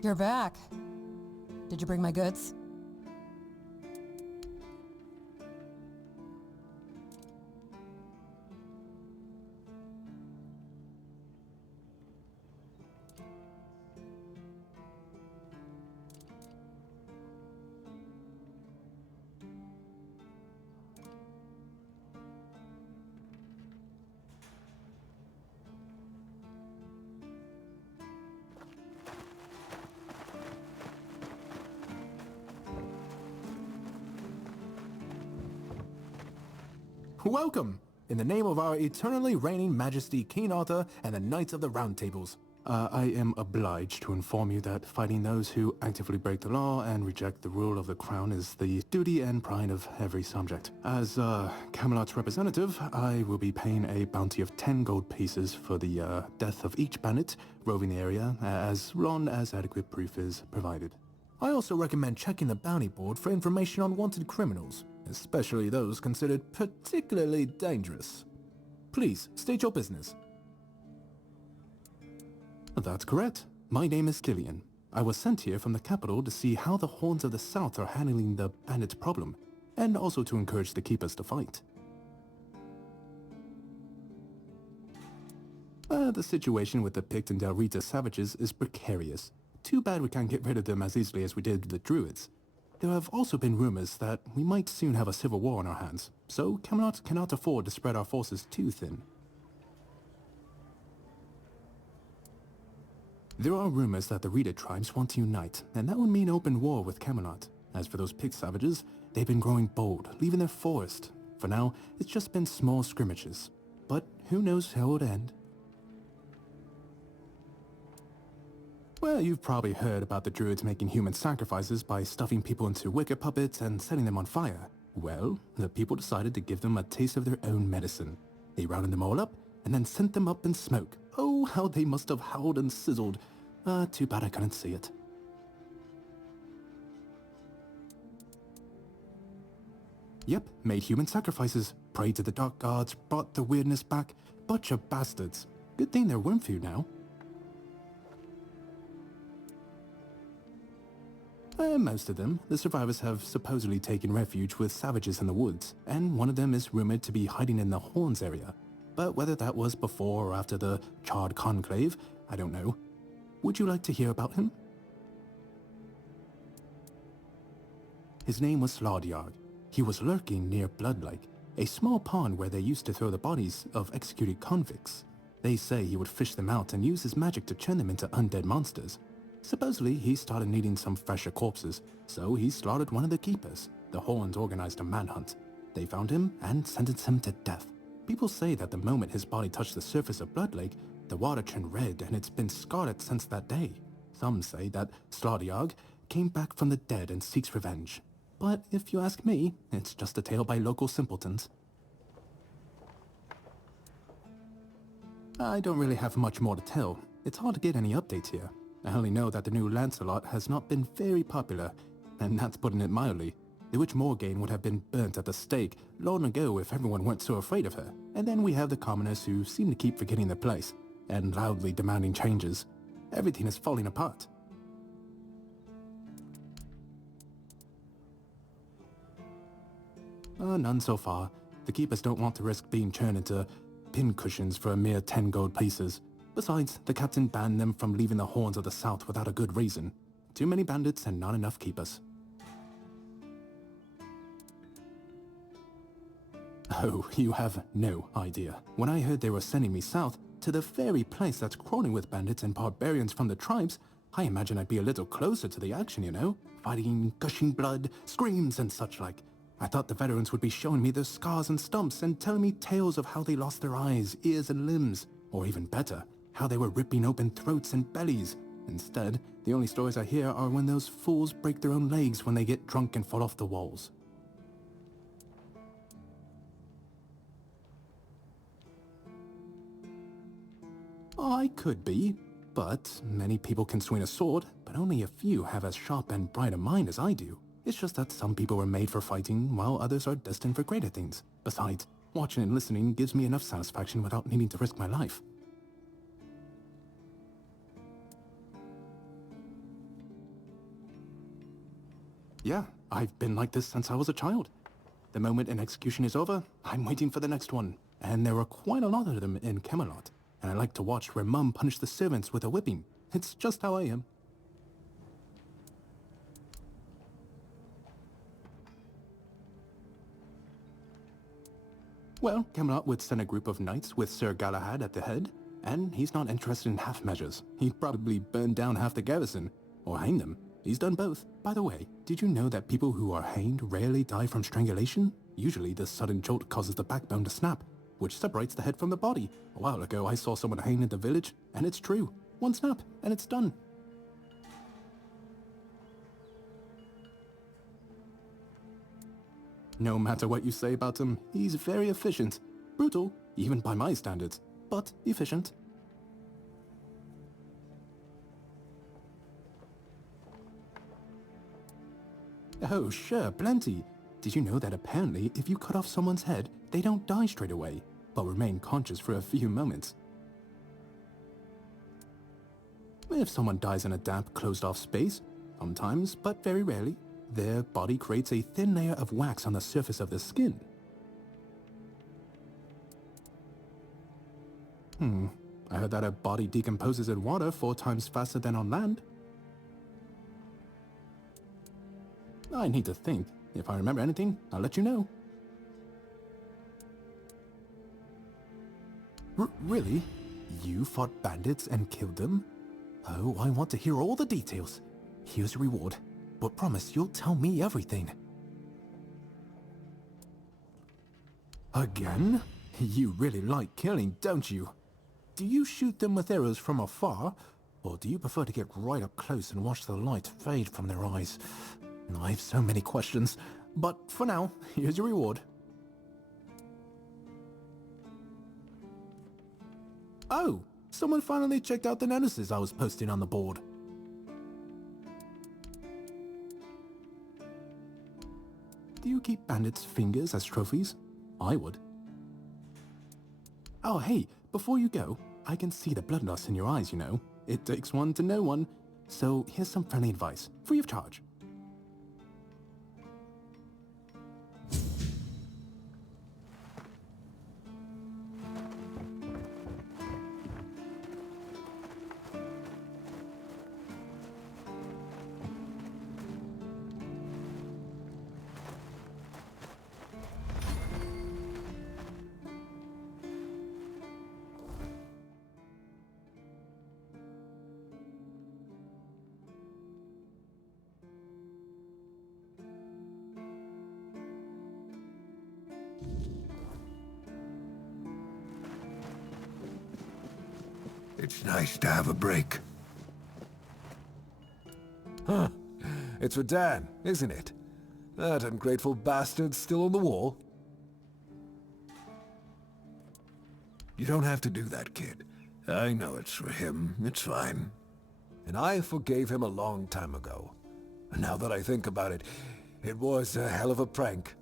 You're back. Did you bring my goods? Welcome! In the name of our eternally reigning Majesty King Arthur and the Knights of the Round Tables. I am obliged to inform you that fighting those who actively break the law and reject the rule of the crown is the duty and pride of every subject. As Camelot's representative, I will be paying a bounty of 10 gold pieces for the death of each bandit roving the area, as long as adequate proof is provided. I also recommend checking the bounty board for information on wanted criminals, especially those considered particularly dangerous. Please, state your business. That's correct. My name is Killian. I was sent here from the capital to see how the Horns of the South are handling the bandit problem, and also to encourage the Keepers to fight. The situation with the Pict and Del Rita savages is precarious. Too bad we can't get rid of them as easily as we did the Druids. There have also been rumors that we might soon have a civil war on our hands, so Camelot cannot afford to spread our forces too thin. There are rumors that the Rita tribes want to unite, and that would mean open war with Camelot. As for those Pict savages, they've been growing bold, leaving their forest. For now, it's just been small scrimmages. But who knows how it would end? Well, you've probably heard about the Druids making human sacrifices by stuffing people into wicker puppets and setting them on fire. Well, the people decided to give them a taste of their own medicine. They rounded them all up and then sent them up in smoke. Oh, how they must have howled and sizzled. Too bad I couldn't see it. Yep, made human sacrifices, prayed to the dark gods, brought the Wyrdness back. Bunch of bastards. Good thing they're worm food now. Most of them, the survivors have supposedly taken refuge with savages in the woods, and one of them is rumored to be hiding in the Horns area. But whether that was before or after the Charred Conclave, I don't know. Would you like to hear about him? His name was Slaudyard. He was lurking near Blood Lake, a small pond where they used to throw the bodies of executed convicts. They say he would fish them out and use his magic to turn them into undead monsters. Supposedly, he started needing some fresher corpses, so he slaughtered one of the Keepers. The Horns organized a manhunt. They found him and sentenced him to death. People say that the moment his body touched the surface of Blood Lake, the water turned red and it's been scarred since that day. Some say that Slaudyard came back from the dead and seeks revenge. But if you ask me, it's just a tale by local simpletons. I don't really have much more to tell. It's hard to get any updates here. I only know that the new Lancelot has not been very popular, and that's putting it mildly. The Witch Morgane would have been burnt at the stake long ago if everyone weren't so afraid of her. And then we have the commoners who seem to keep forgetting their place, and loudly demanding changes. Everything is falling apart. None so far. The Keepers don't want to risk being turned into pincushions for a mere 10 gold pieces. Besides, the captain banned them from leaving the Horns of the South without a good reason. Too many bandits and not enough Keepers. Oh, you have no idea. When I heard they were sending me south, to the very place that's crawling with bandits and barbarians from the tribes, I imagined I'd be a little closer to the action, you know? Fighting, gushing blood, screams and such like. I thought the veterans would be showing me their scars and stumps and telling me tales of how they lost their eyes, ears and limbs. Or even better, how they were ripping open throats and bellies. Instead, the only stories I hear are when those fools break their own legs when they get drunk and fall off the walls. I could be, but many people can swing a sword, but only a few have as sharp and bright a mind as I do. It's just that some people were made for fighting, while others are destined for greater things. Besides, watching and listening gives me enough satisfaction without needing to risk my life. Yeah, I've been like this since I was a child. The moment an execution is over, I'm waiting for the next one. And there are quite a lot of them in Camelot. And I like to watch where Mum punished the servants with a whipping. It's just how I am. Well, Camelot would send a group of knights with Sir Galahad at the head, and he's not interested in half measures. He'd probably burn down half the garrison, or hang them. He's done both. By the way, did you know that people who are hanged rarely die from strangulation? Usually the sudden jolt causes the backbone to snap, which separates the head from the body. A while ago I saw someone hanged in the village, and it's true. One snap, and it's done. No matter what you say about him, he's very efficient. Brutal, even by my standards, but efficient. Oh, sure, plenty. Did you know that apparently if you cut off someone's head, they don't die straight away, but remain conscious for a few moments? If someone dies in a damp, closed-off space, sometimes, but very rarely, their body creates a thin layer of wax on the surface of the skin. I heard that a body decomposes in water 4 times faster than on land. I need to think. If I remember anything, I'll let you know. Really? You fought bandits and killed them? Oh, I want to hear all the details. Here's a reward, but promise you'll tell me everything. Again? You really like killing, don't you? Do you shoot them with arrows from afar, or do you prefer to get right up close and watch the light fade from their eyes? I have so many questions, but for now, here's your reward. Oh, someone finally checked out the notices I was posting on the board. Do you keep bandits' fingers as trophies? I would. Oh, hey, before you go, I can see the bloodlust in your eyes, you know. It takes one to know one. So here's some friendly advice, free of charge. It's nice to have a break. Huh. It's for Dan, isn't it? That ungrateful bastard's still on the wall. You don't have to do that, kid. I know it's for him. It's fine. And I forgave him a long time ago. And now that I think about it, it was a hell of a prank.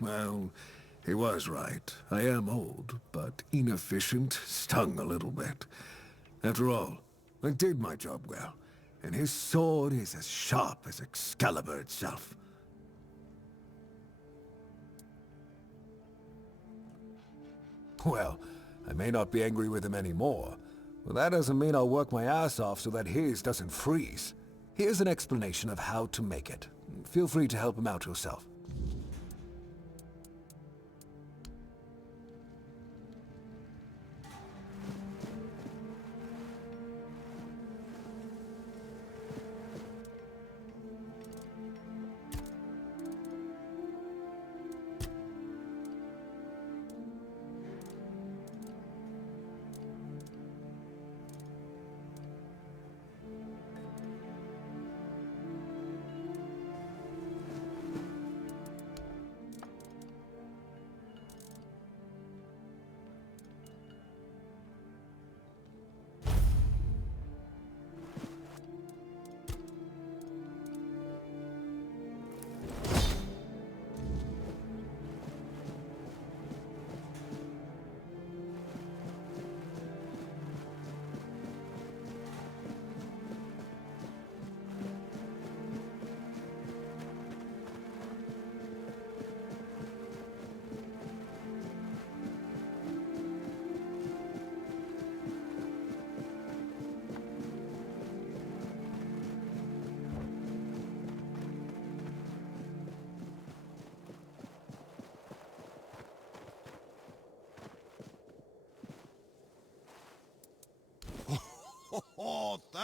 Well, he was right. I am old, but inefficient, stung a little bit. After all, I did my job well, and his sword is as sharp as Excalibur itself. Well, I may not be angry with him anymore, but that doesn't mean I'll work my ass off so that his doesn't freeze. Here's an explanation of how to make it. Feel free to help him out yourself.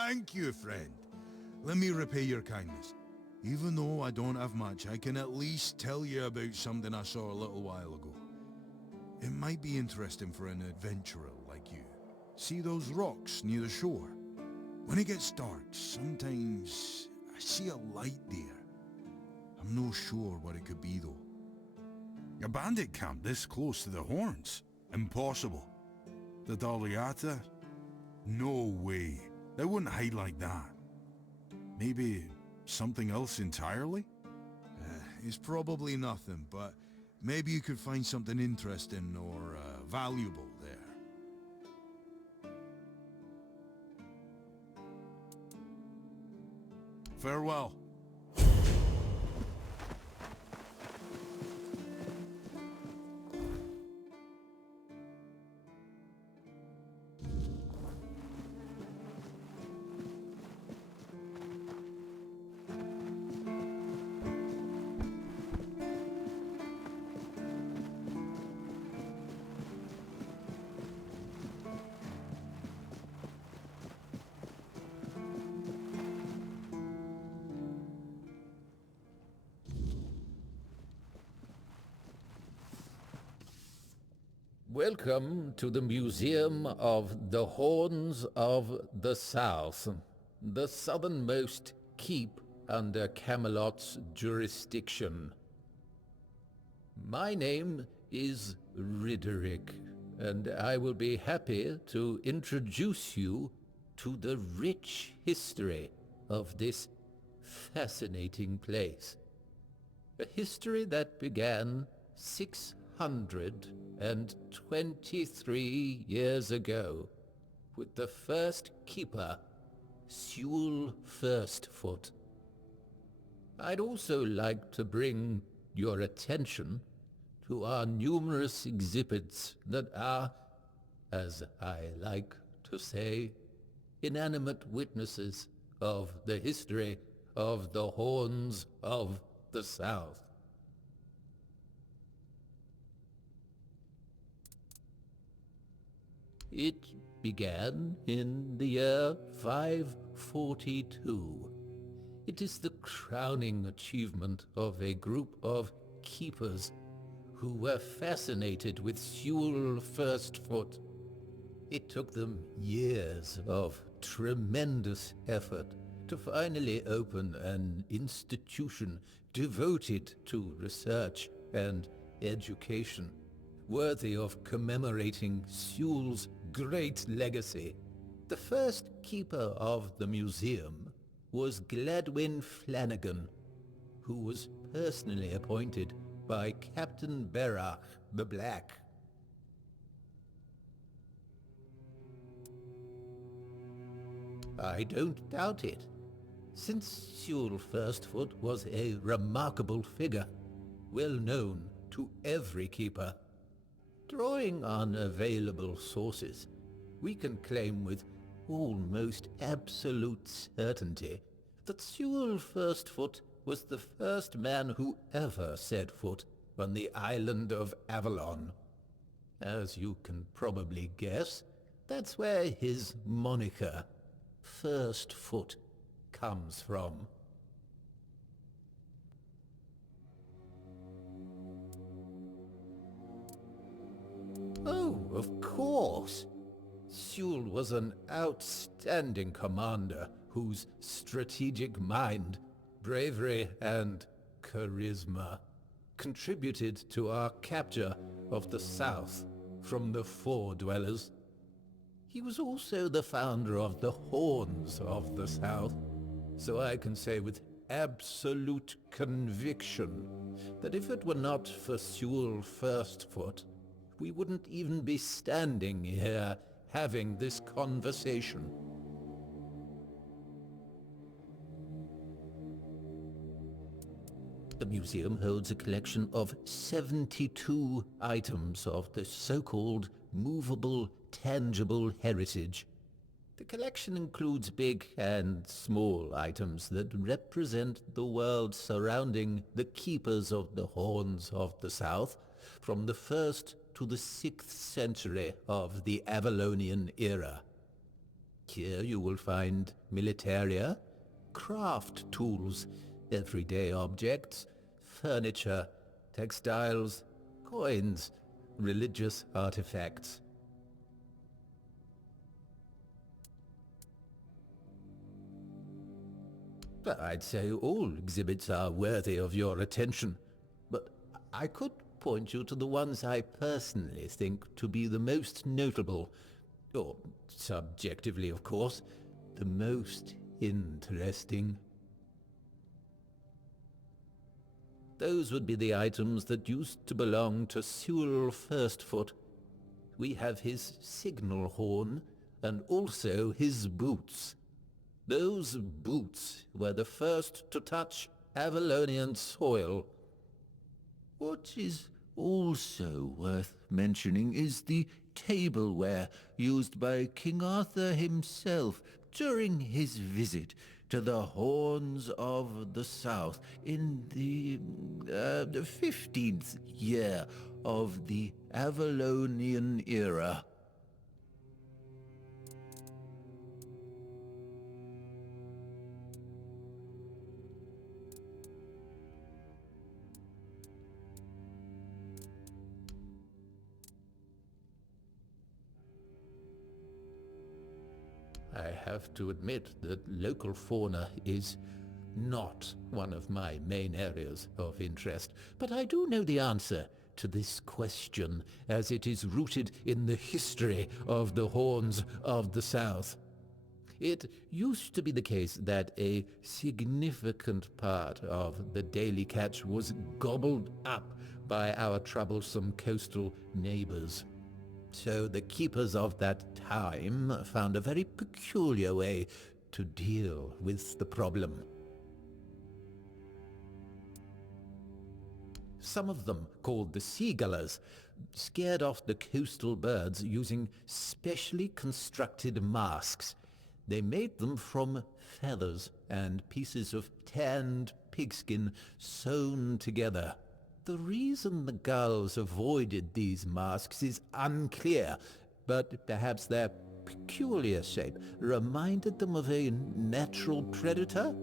Thank you, friend. Let me repay your kindness. Even though I don't have much, I can at least tell you about something I saw a little while ago. It might be interesting for an adventurer like you. See those rocks near the shore? When it gets dark, sometimes I see a light there. I'm no sure what it could be though. A bandit camp this close to the Horns? Impossible. The Daliata? No way. They wouldn't hide like that. Maybe something else entirely? It's probably nothing, but maybe you could find something interesting or valuable there. Farewell. Welcome to the Museum of the Horns of the South, the southernmost keep under Camelot's jurisdiction. My name is Rydderic, and I will be happy to introduce you to the rich history of this fascinating place. A history that began 623 years ago with the first keeper, Sewell Firstfoot. I'd also like to bring your attention to our numerous exhibits that are, as I like to say, inanimate witnesses of the history of the Horns of the South. It began in the year 542. It is the crowning achievement of a group of keepers who were fascinated with Sewell Firstfoot. It took them years of tremendous effort to finally open an institution devoted to research and education, worthy of commemorating Sewell's great legacy. The first keeper of the museum was Gladwin Flanagan, who was personally appointed by Captain Berach the Black. I don't doubt it, since Sewell Firstfoot was a remarkable figure, well known to every keeper. Drawing on available sources, we can claim with almost absolute certainty that Sewell Firstfoot was the first man who ever set foot on the island of Avalon. As you can probably guess, that's where his moniker, Firstfoot, comes from. Oh, of course. Sewell was an outstanding commander whose strategic mind, bravery, and charisma contributed to our capture of the South from the Four Dwellers. He was also the founder of the Horns of the South, so I can say with absolute conviction that if it were not for Sewell Firstfoot, we wouldn't even be standing here having this conversation. The museum holds a collection of 72 items of the so-called movable, tangible heritage. The collection includes big and small items that represent the world surrounding the keepers of the Horns of the South from the 1st to the 6th century of the Avalonian era. Here you will find militaria, craft tools, everyday objects, furniture, textiles, coins, religious artifacts. I'd say all exhibits are worthy of your attention, but I could point you to the ones I personally think to be the most notable, or subjectively, of course, the most interesting. Those would be the items that used to belong to Sewell Firstfoot. We have his signal horn, and also his boots. Those boots were the first to touch Avalonian soil. What is also worth mentioning is the tableware used by King Arthur himself during his visit to the Horns of the South in the 15th year of the Avalonian era. I have to admit that local fauna is not one of my main areas of interest, but I do know the answer to this question, as it is rooted in the history of the Horns of the South. It used to be the case that a significant part of the daily catch was gobbled up by our troublesome coastal neighbors. So the keepers of that time found a very peculiar way to deal with the problem. Some of them, called the seagullers, scared off the coastal birds using specially constructed masks. They made them from feathers and pieces of tanned pigskin sewn together. The reason the gulls avoided these masks is unclear, but perhaps their peculiar shape reminded them of a natural predator?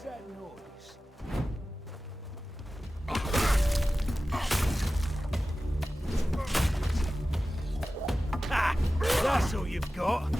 that noise? Ha! That's all you've got.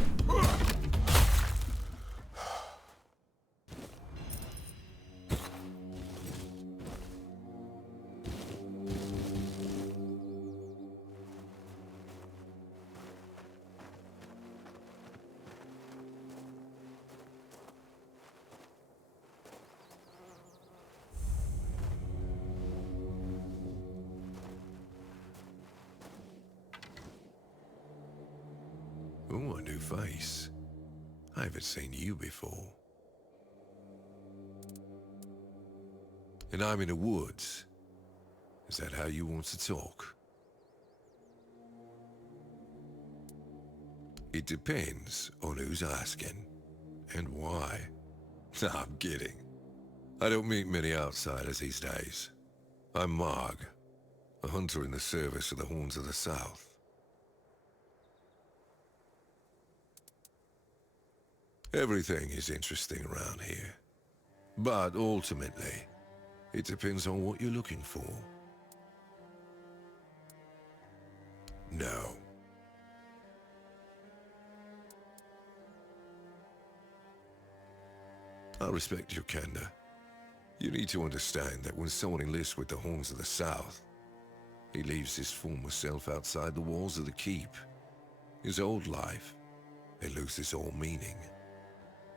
Oh, a new face. I haven't seen you before. And I'm in the woods. Is that how you want to talk? It depends on who's asking and why. Nah, I'm kidding. I don't meet many outsiders these days. I'm Marg, a hunter in the service of the Horns of the South. Everything is interesting around here. But ultimately, it depends on what you're looking for. No. I respect your candor. You need to understand that when someone enlists with the Horns of the South, he leaves his former self outside the walls of the keep. His old life, it loses all meaning.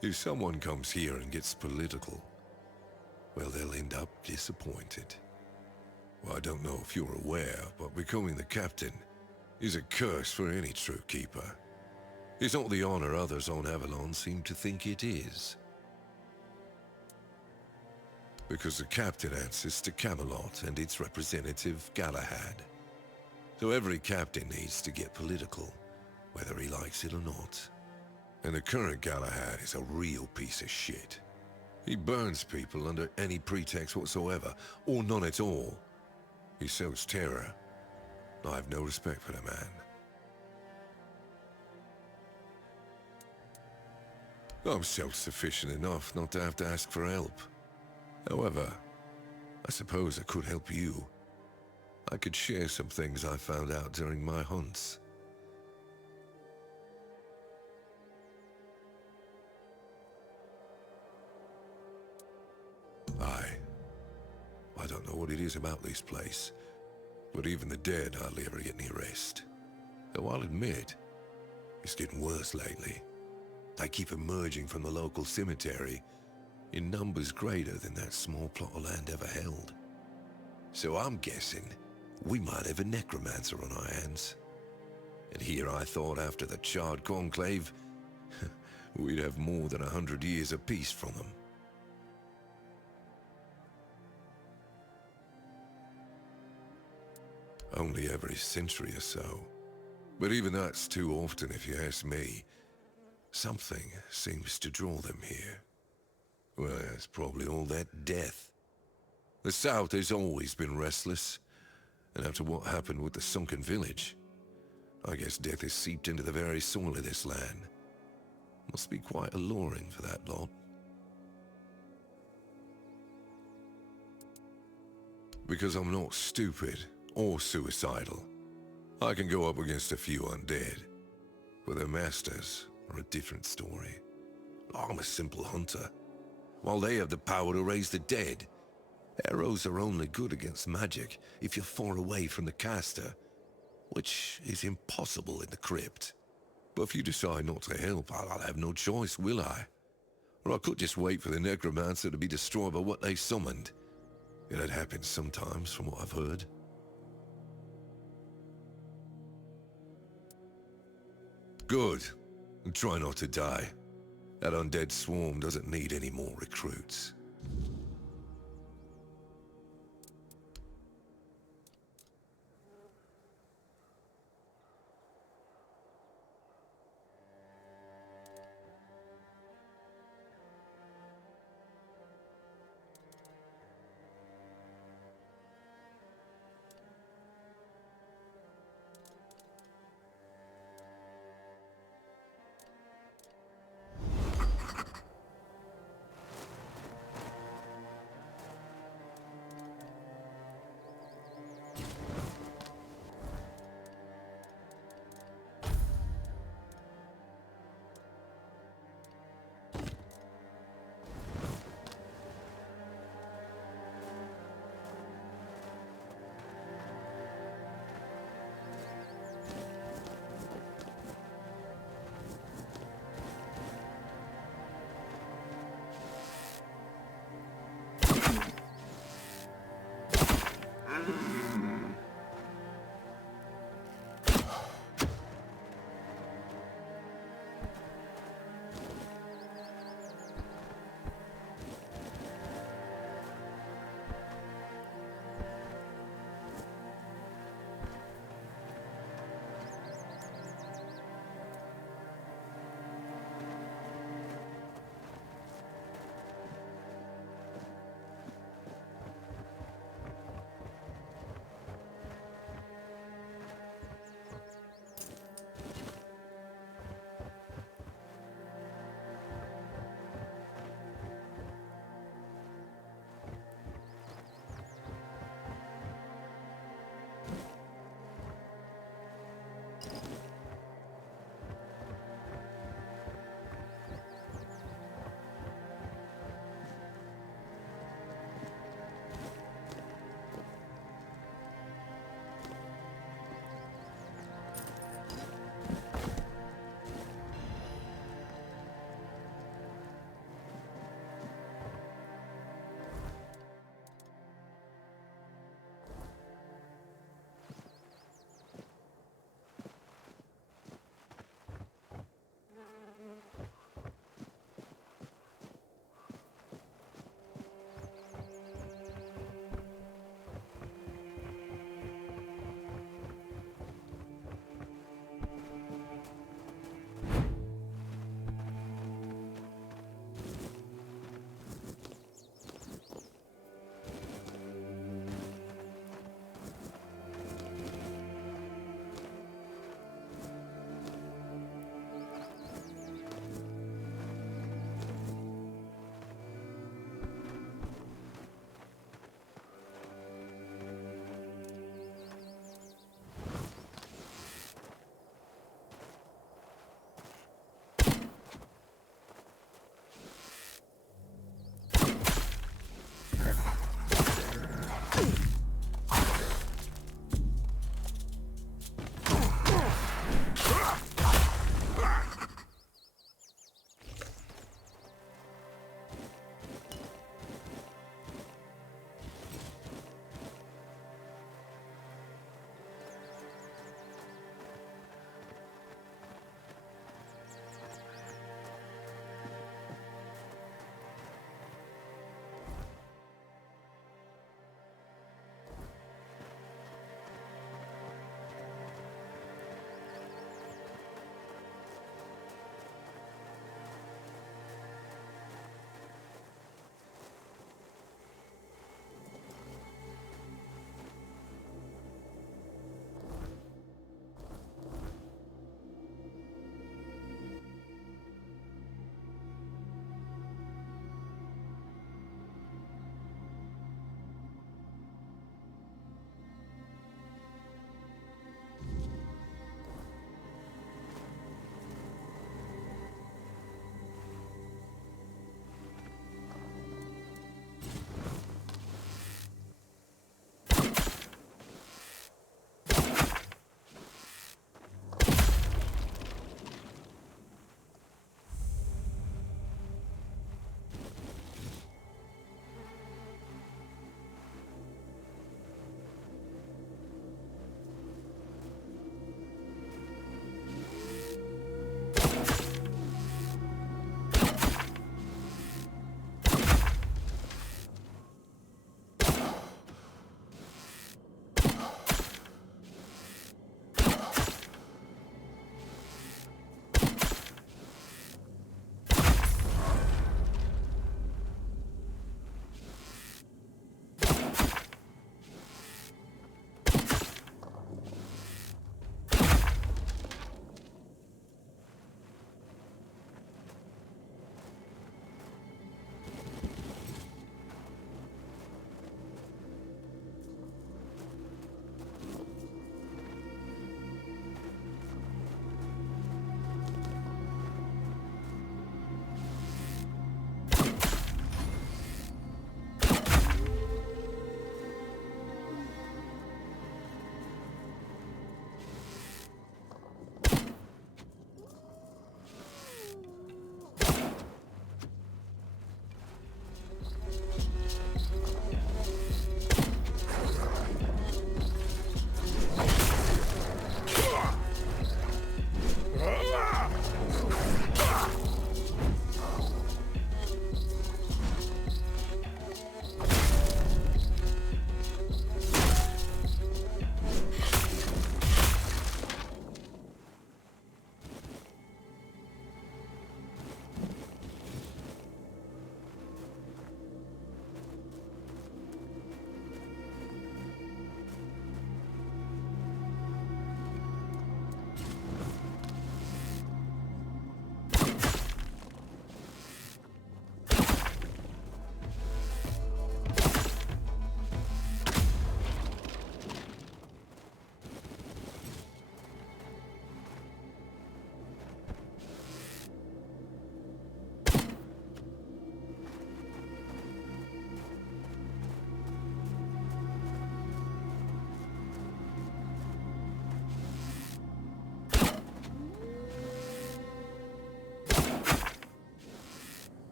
If someone comes here and gets political, well, they'll end up disappointed. Well, I don't know if you're aware, but becoming the captain is a curse for any true keeper. It's not the honor others on Avalon seem to think it is. Because the captain answers to Camelot and its representative, Galahad. So every captain needs to get political, whether he likes it or not. And the current Galahad is a real piece of shit. He burns people under any pretext whatsoever, or none at all. He sows terror. I have no respect for the man. I'm self-sufficient enough not to have to ask for help. However, I suppose I could help you. I could share some things I found out during my hunts. I don't know what it is about this place, but even the dead hardly ever get any rest. Though I'll admit, it's getting worse lately. They keep emerging from the local cemetery in numbers greater than that small plot of land ever held. So I'm guessing we might have a necromancer on our hands. And here I thought after the Charred Conclave, we'd have more than 100 years of peace from them. Only every century or so. But even that's too often if you ask me. Something seems to draw them here. Well, it's probably all that death. The South has always been restless. And after what happened with the sunken village, I guess death has seeped into the very soil of this land. Must be quite alluring for that lot. Because I'm not stupid or suicidal. I can go up against a few undead, but their masters are a different story. I'm a simple hunter, while they have the power to raise the dead. Arrows are only good against magic if you're far away from the caster, which is impossible in the crypt. But if you decide not to help, I'll have no choice, will I? Or I could just wait for the necromancer to be destroyed by what they summoned. It happens sometimes, from what I've heard. Good. And try not to die. That undead swarm doesn't need any more recruits.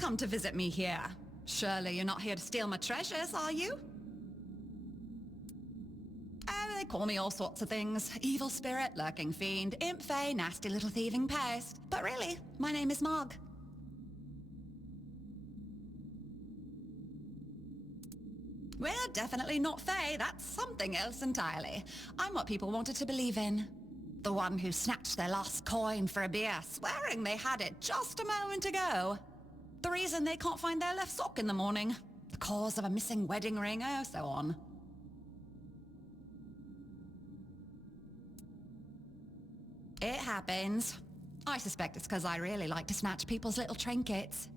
come to visit me here. Surely you're not here to steal my treasures, are you? Oh, they call me all sorts of things. Evil spirit, lurking fiend, imp fae, nasty little thieving pest. But really, my name is Mog. We're definitely not fae, that's something else entirely. I'm what people wanted to believe in. The one who snatched their last coin for a beer, swearing they had it just a moment ago. The reason they can't find their left sock in the morning. The cause of a missing wedding ring, oh, so on. It happens. I suspect it's because I really like to snatch people's little trinkets.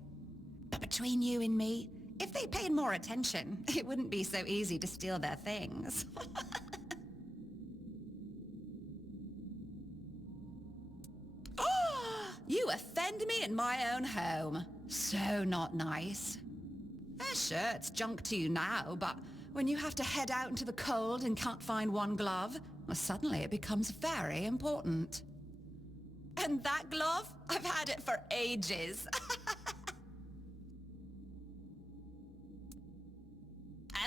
But between you and me, if they paid more attention, it wouldn't be so easy to steal their things. Oh, you offend me in my own home. So not nice. Sure, it's junk to you now, but when you have to head out into the cold and can't find one glove, well, suddenly it becomes very important. And that glove? I've had it for ages.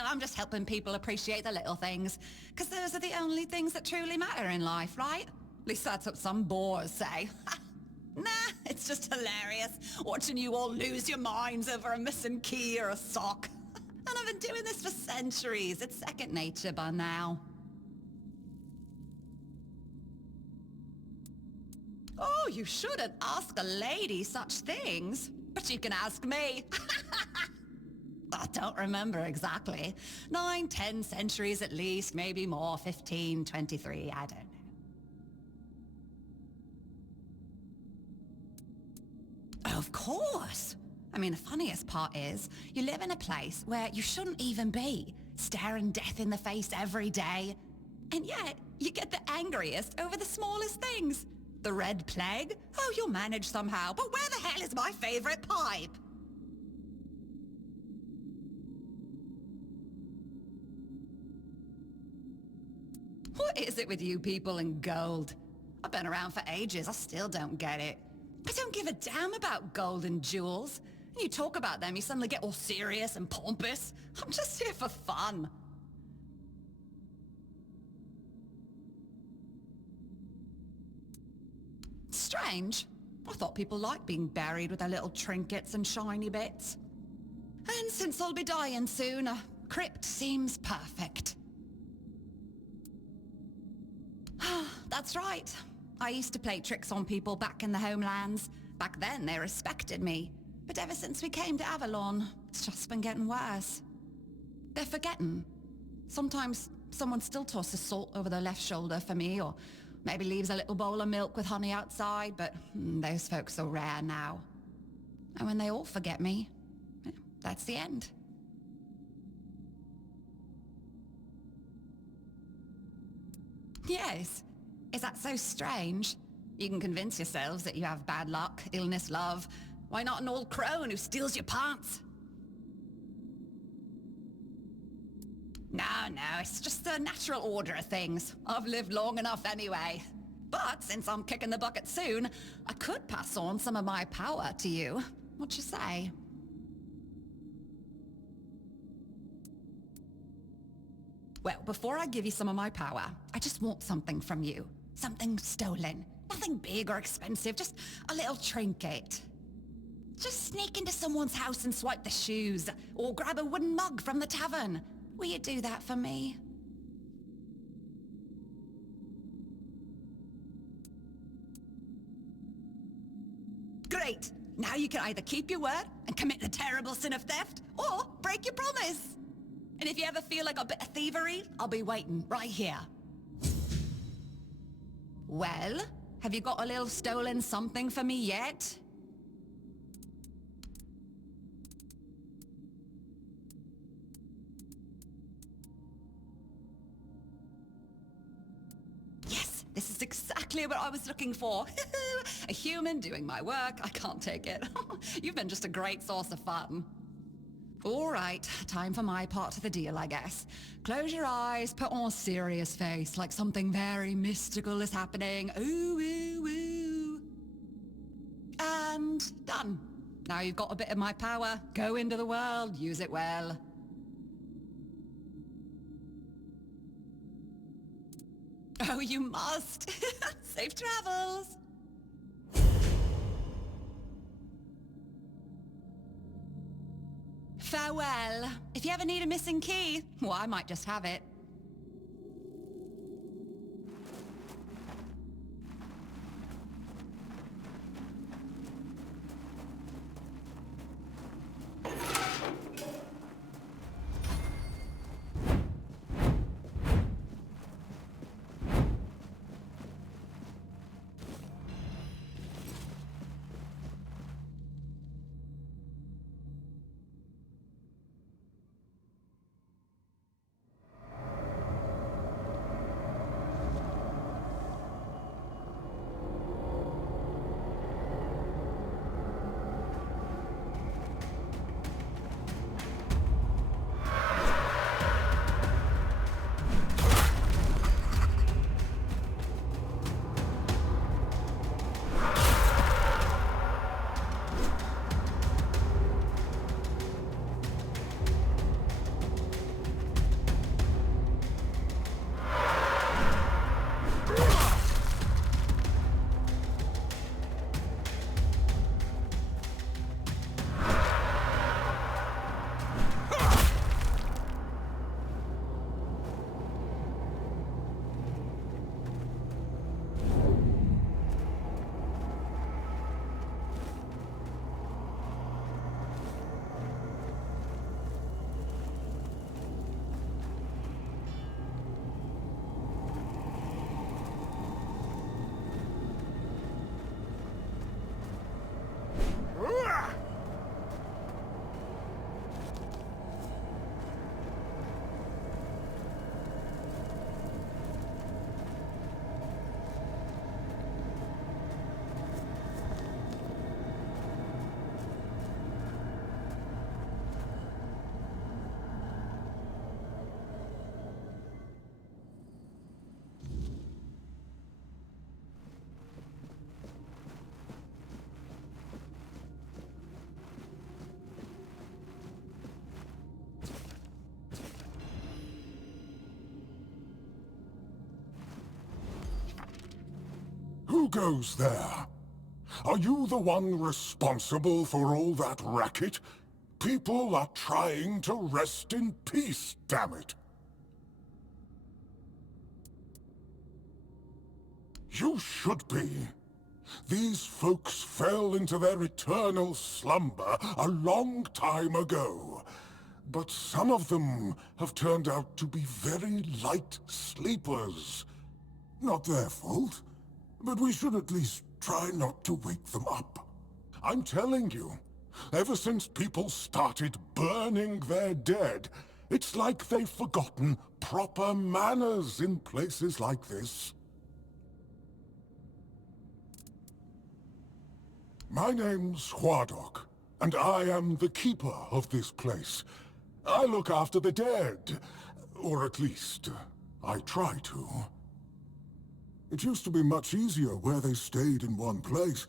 I'm just helping people appreciate the little things, because those are the only things that truly matter in life, right? At least that's what some bores say. Nah, it's just hilarious, watching you all lose your minds over a missing key or a sock. And I've been doing this for centuries. It's second nature by now. Oh, you shouldn't ask a lady such things, but you can ask me. I don't remember exactly. 9, 10 centuries at least, maybe more, 15, 23, I don't know. Of course! I mean, the funniest part is, you live in a place where you shouldn't even be, staring death in the face every day. And yet, you get the angriest over the smallest things. The Red Plague? Oh, you'll manage somehow, but where the hell is my favorite pipe? What is it with you people and gold? I've been around for ages, I still don't get it. I don't give a damn about gold and jewels. You talk about them, you suddenly get all serious and pompous. I'm just here for fun. Strange. I thought people liked being buried with their little trinkets and shiny bits. And since I'll be dying soon, a crypt seems perfect. That's right. I used to play tricks on people back in the homelands. Back then, they respected me. But ever since we came to Avalon, it's just been getting worse. They're forgetting. Sometimes someone still tosses salt over their left shoulder for me, or maybe leaves a little bowl of milk with honey outside, but those folks are rare now. And when they all forget me, that's the end. Yes. Is that so strange? You can convince yourselves that you have bad luck, illness, love. Why not an old crone who steals your pants? No, it's just the natural order of things. I've lived long enough anyway. But since I'm kicking the bucket soon, I could pass on some of my power to you. What you say? Well, before I give you some of my power, I just want something from you. Something stolen. Nothing big or expensive, just a little trinket. Just sneak into someone's house and swipe the shoes, or grab a wooden mug from the tavern. Will you do that for me? Great! Now you can either keep your word and commit the terrible sin of theft, or break your promise. And if you ever feel like a bit of thievery, I'll be waiting right here. Well, have you got a little stolen something for me yet? Yes, this is exactly what I was looking for. A human doing my work, I can't take it. You've been just a great source of fun. All right, time for my part of the deal, I guess. Close your eyes, put on a serious face, like something very mystical is happening. Ooh, ooh, ooh. And done. Now you've got a bit of my power. Go into the world, use it well. Oh, you must. Safe travels. Farewell. If you ever need a missing key, well, I might just have it. Who goes there? Are you the one responsible for all that racket? People are trying to rest in peace, damn it! You should be. These folks fell into their eternal slumber a long time ago. But some of them have turned out to be very light sleepers. Not their fault, but we should at least try not to wake them up. I'm telling you, ever since people started burning their dead, it's like they've forgotten proper manners in places like this. My name's Wyrdness, and I am the keeper of this place. I look after the dead, or at least, I try to. It used to be much easier where they stayed in one place.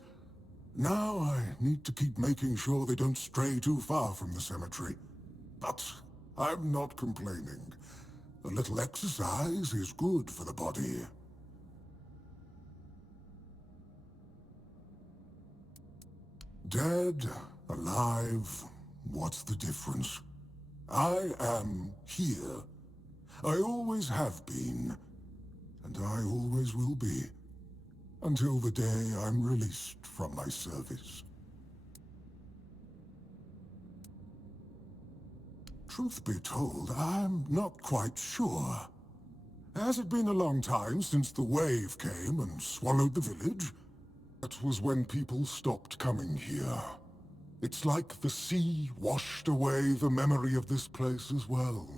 Now I need to keep making sure they don't stray too far from the cemetery. But I'm not complaining. A little exercise is good for the body. Dead, alive, what's the difference? I am here. I always have been, and I always will be, until the day I'm released from my service. Truth be told, I'm not quite sure. Has it been a long time since the wave came and swallowed the village? That was when people stopped coming here. It's like the sea washed away the memory of this place as well.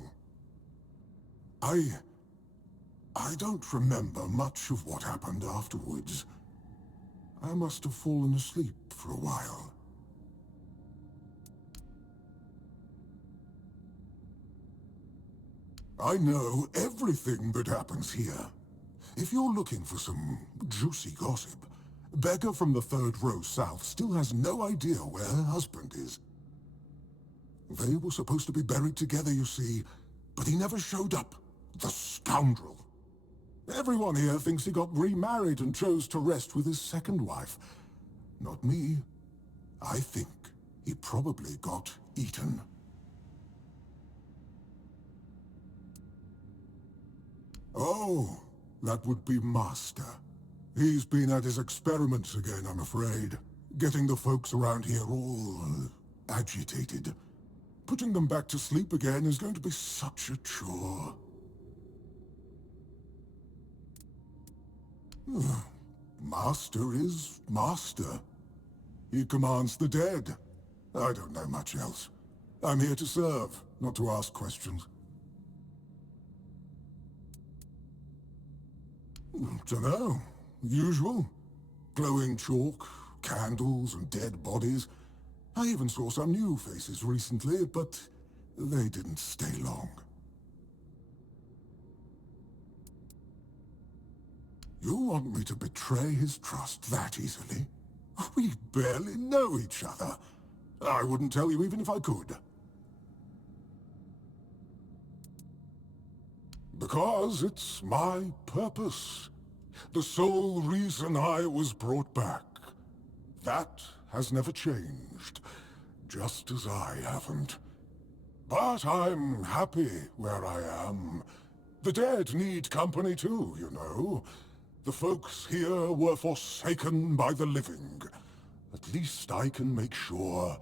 I don't remember much of what happened afterwards. I must have fallen asleep for a while. I know everything that happens here. If you're looking for some juicy gossip, Beggar from the third row south still has no idea where her husband is. They were supposed to be buried together, you see, but he never showed up. The scoundrel. Everyone here thinks he got remarried and chose to rest with his second wife. Not me. I think he probably got eaten. Oh, that would be Master. He's been at his experiments again, I'm afraid. Getting the folks around here all agitated. Putting them back to sleep again is going to be such a chore. Master is Master. He commands the dead. I don't know much else. I'm here to serve, not to ask questions. Dunno. Usual. Glowing chalk, candles, and dead bodies. I even saw some new faces recently, but they didn't stay long. You want me to betray his trust that easily? We barely know each other. I wouldn't tell you even if I could. Because it's my purpose. The sole reason I was brought back. That has never changed, just as I haven't. But I'm happy where I am. The dead need company too, you know. The folks here were forsaken by the living. At least I can make sure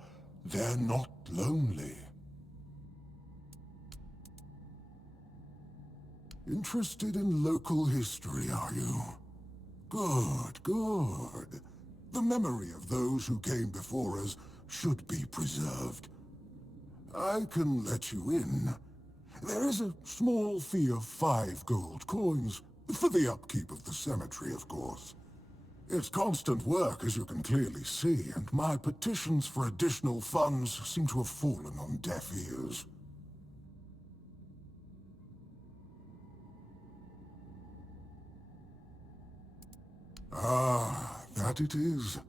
they're not lonely. Interested in local history, are you? Good, good. The memory of those who came before us should be preserved. I can let you in. There is a small fee of 5 gold coins, for the upkeep of the cemetery, of course. It's constant work, as you can clearly see, and my petitions for additional funds seem to have fallen on deaf ears. Ah, that it is.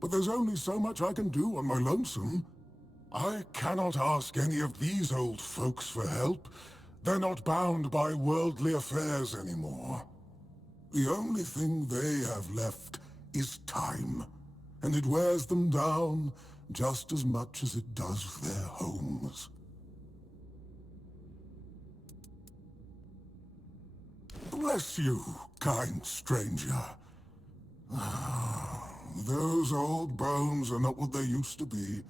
But there's only so much I can do on my lonesome. I cannot ask any of these old folks for help. They're not bound by worldly affairs anymore. The only thing they have left is time, and it wears them down just as much as it does their homes. Bless you, kind stranger. Those old bones are not what they used to be.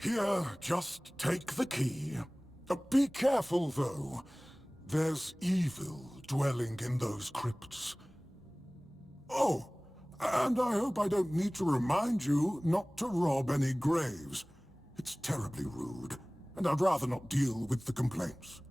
Here, just take the key. Be careful, though. There's evil dwelling in those crypts. Oh, and I hope I don't need to remind you not to rob any graves. It's terribly rude, and I'd rather not deal with the complaints.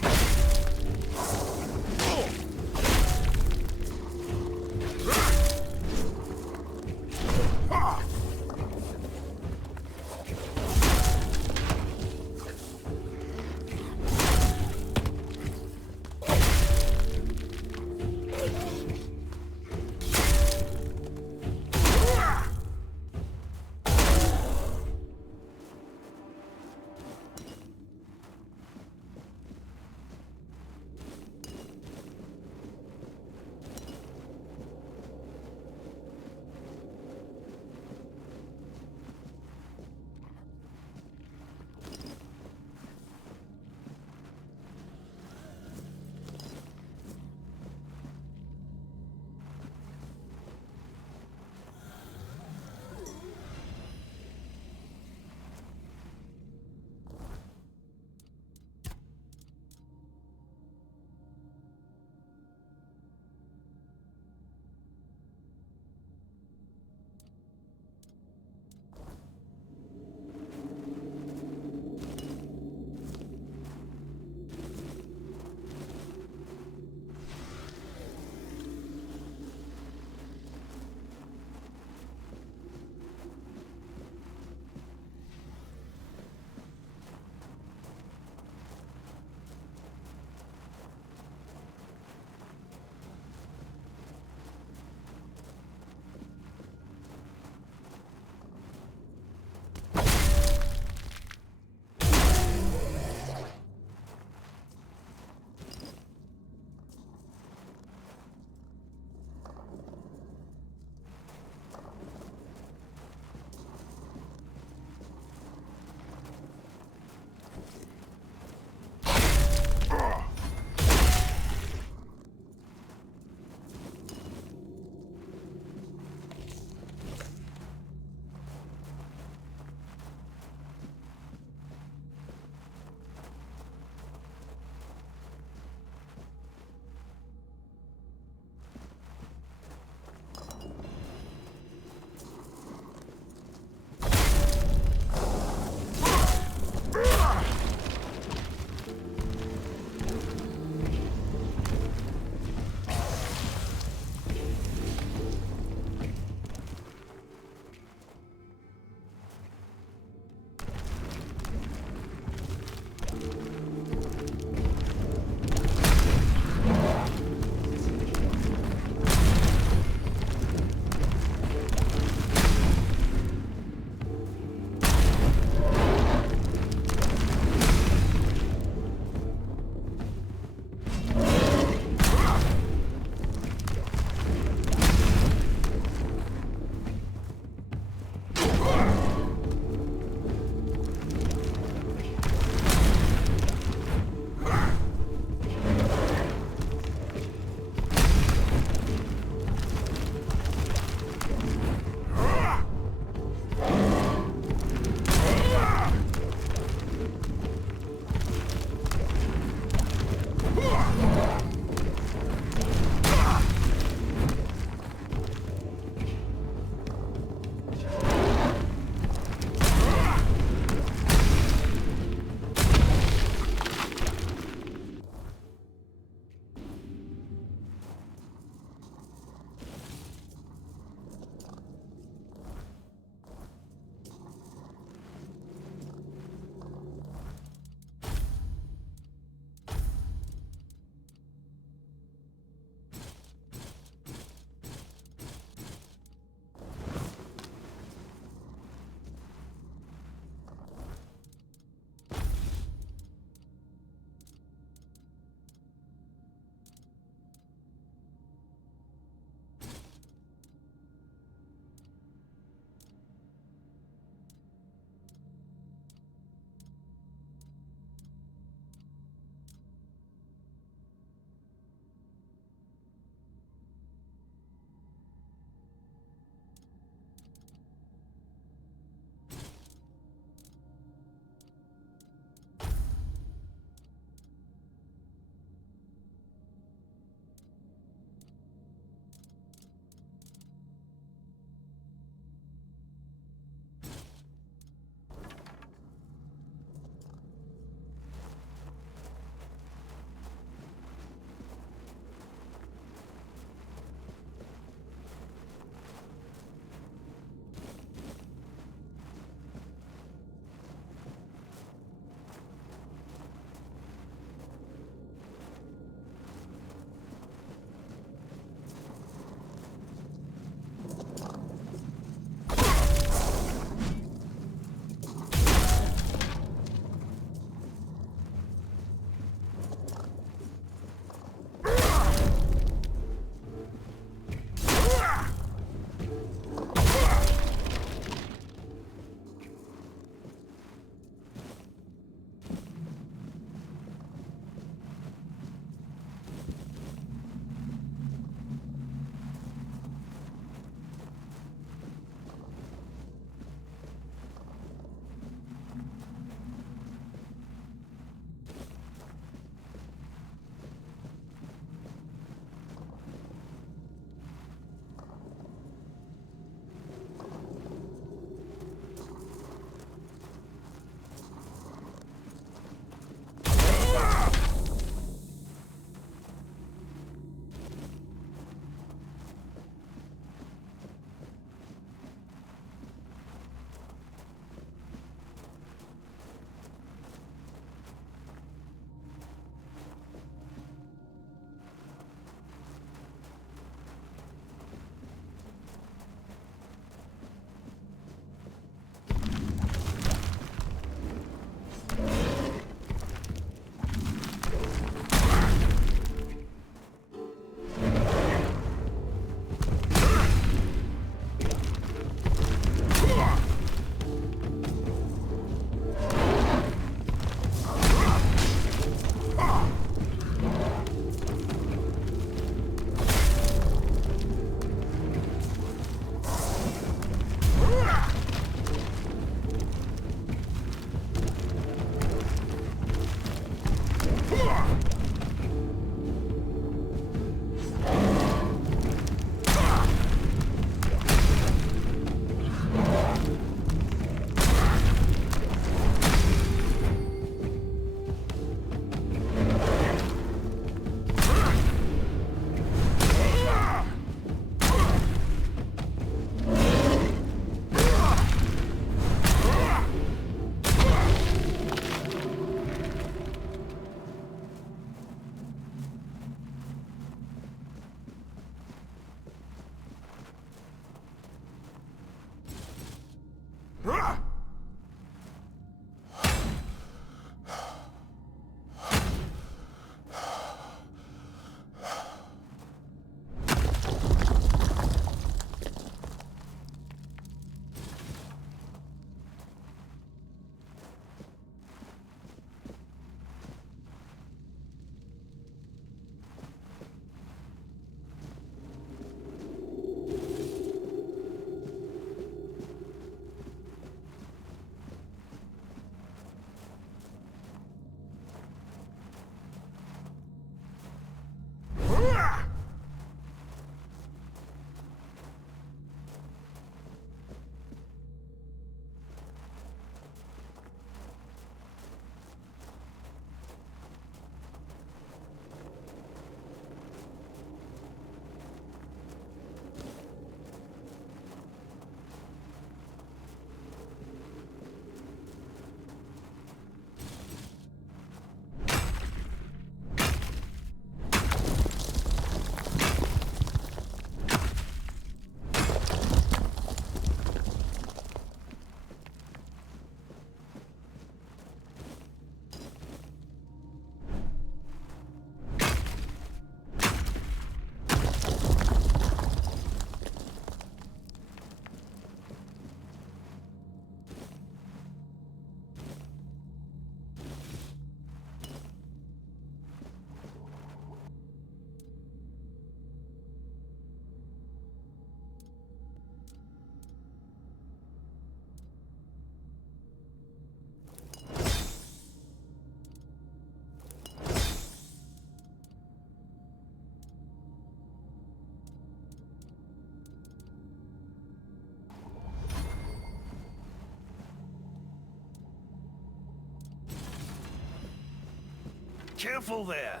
Careful there!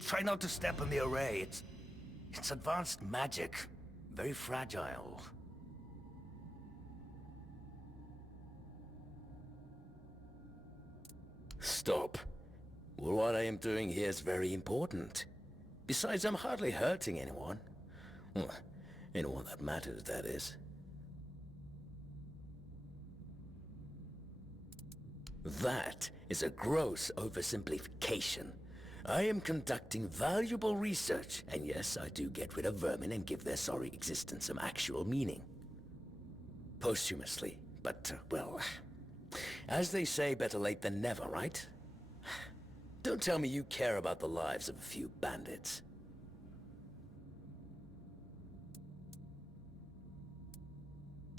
Try not to step in the array. It's advanced magic. Very fragile. Stop. Well, what I am doing here is very important. Besides, I'm hardly hurting anyone. Well, anyone that matters, that is. That is a gross oversimplification. I am conducting valuable research, and yes, I do get rid of vermin and give their sorry existence some actual meaning. Posthumously, but, well, as they say, better late than never, right? Don't tell me you care about the lives of a few bandits.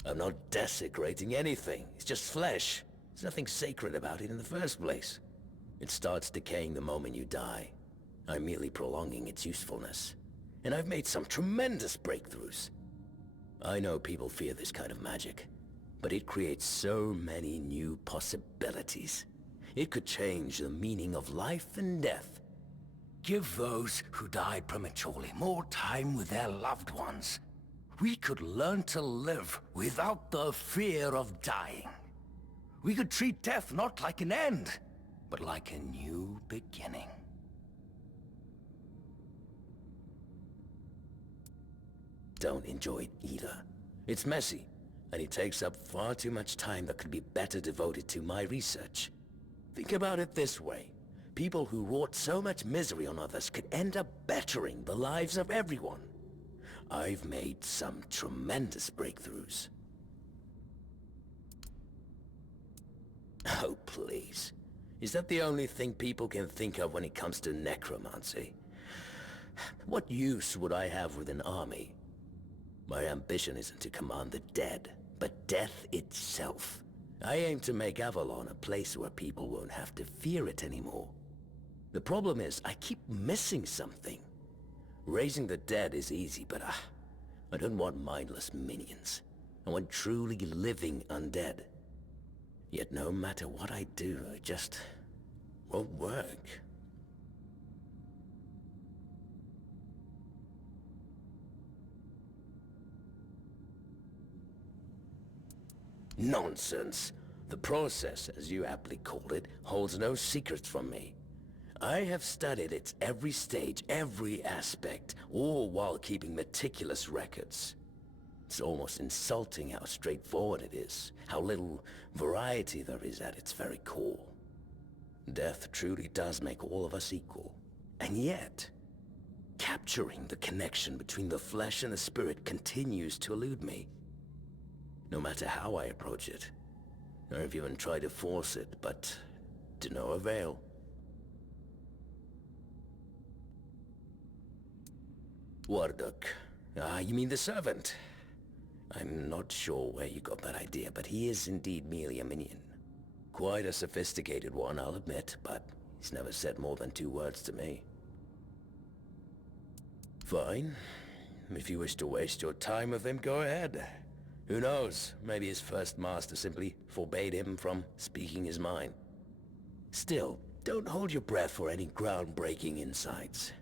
I'm not desecrating anything. It's just flesh. There's nothing sacred about it in the first place. It starts decaying the moment you die. I'm merely prolonging its usefulness. And I've made some tremendous breakthroughs. I know people fear this kind of magic, but it creates so many new possibilities. It could change the meaning of life and death. Give those who died prematurely more time with their loved ones. We could learn to live without the fear of dying. We could treat death not like an end, but like a new beginning. Don't enjoy it either. It's messy, and it takes up far too much time that could be better devoted to my research. Think about it this way. People who wrought so much misery on others could end up bettering the lives of everyone. I've made some tremendous breakthroughs. Oh, please. Is that the only thing people can think of when it comes to necromancy? What use would I have with an army? My ambition isn't to command the dead, but death itself. I aim to make Avalon a place where people won't have to fear it anymore. The problem is, I keep missing something. Raising the dead is easy, but I don't want mindless minions. I want truly living undead. Yet no matter what I do, it just won't work. Nonsense. The process, as you aptly called it, holds no secrets from me. I have studied its every stage, every aspect, all while keeping meticulous records. It's almost insulting how straightforward it is, how little variety there is at its very core. Death truly does make all of us equal. And yet, capturing the connection between the flesh and the spirit continues to elude me. No matter how I approach it. I've even tried to force it, but to no avail. Wyrdness. You mean the servant? I'm not sure where you got that idea, but he is indeed merely a minion. Quite a sophisticated one, I'll admit, but he's never said more than 2 words to me. Fine. If you wish to waste your time with him, go ahead. Who knows, maybe his first master simply forbade him from speaking his mind. Still, don't hold your breath for any groundbreaking insights.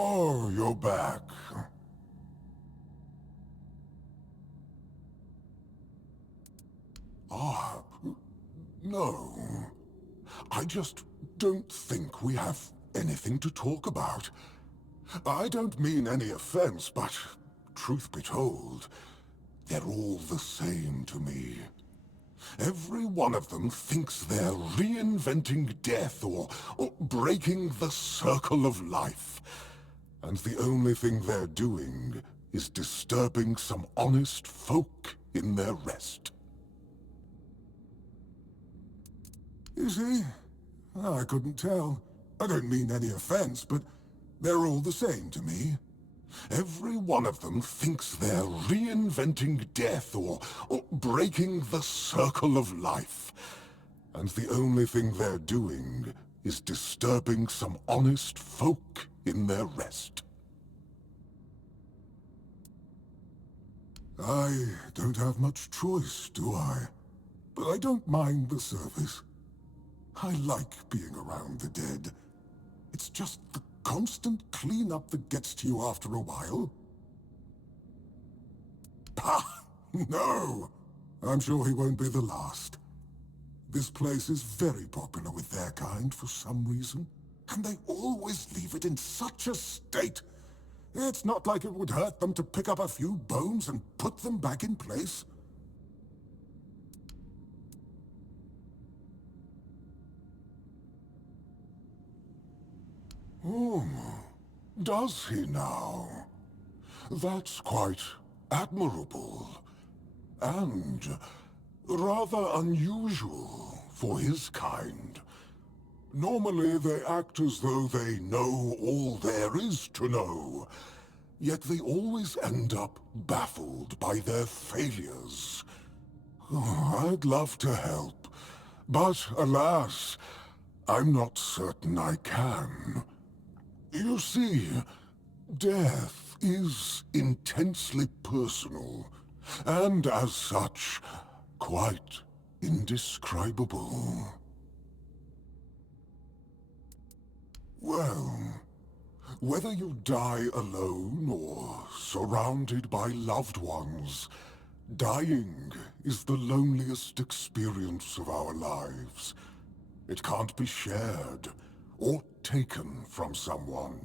Oh, you're back. Ah, no. I just don't think we have anything to talk about. I don't mean any offense, but truth be told, they're all the same to me. Every one of them thinks they're reinventing death or breaking the circle of life. And the only thing they're doing is disturbing some honest folk in their rest. You see? I couldn't tell. I don't mean any offense, but they're all the same to me. Every one of them thinks they're reinventing death or breaking the circle of life. And the only thing they're doing is disturbing some honest folk in their rest. I don't have much choice, do I? But I don't mind the service. I like being around the dead. It's just the constant cleanup that gets to you after a while. Pah! No! I'm sure he won't be the last. This place is very popular with their kind for some reason, and they always leave it in such a state. It's not like it would hurt them to pick up a few bones and put them back in place. Oh, does he now? That's quite admirable. And rather unusual for his kind. Normally they act as though they know all there is to know, yet they always end up baffled by their failures. Oh, I'd love to help, but alas, I'm not certain I can. You see, death is intensely personal, and as such, quite indescribable. Well, whether you die alone or surrounded by loved ones, dying is the loneliest experience of our lives. It can't be shared or taken from someone.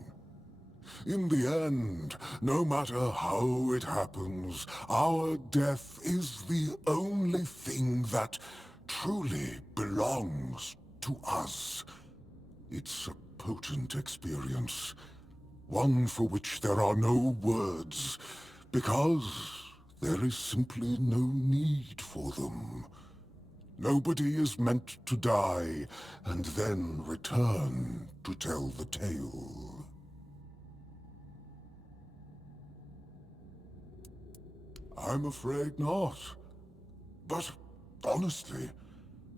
In the end, no matter how it happens, our death is the only thing that truly belongs to us. It's a potent experience, one for which there are no words, because there is simply no need for them. Nobody is meant to die and then return to tell the tale. I'm afraid not. But honestly,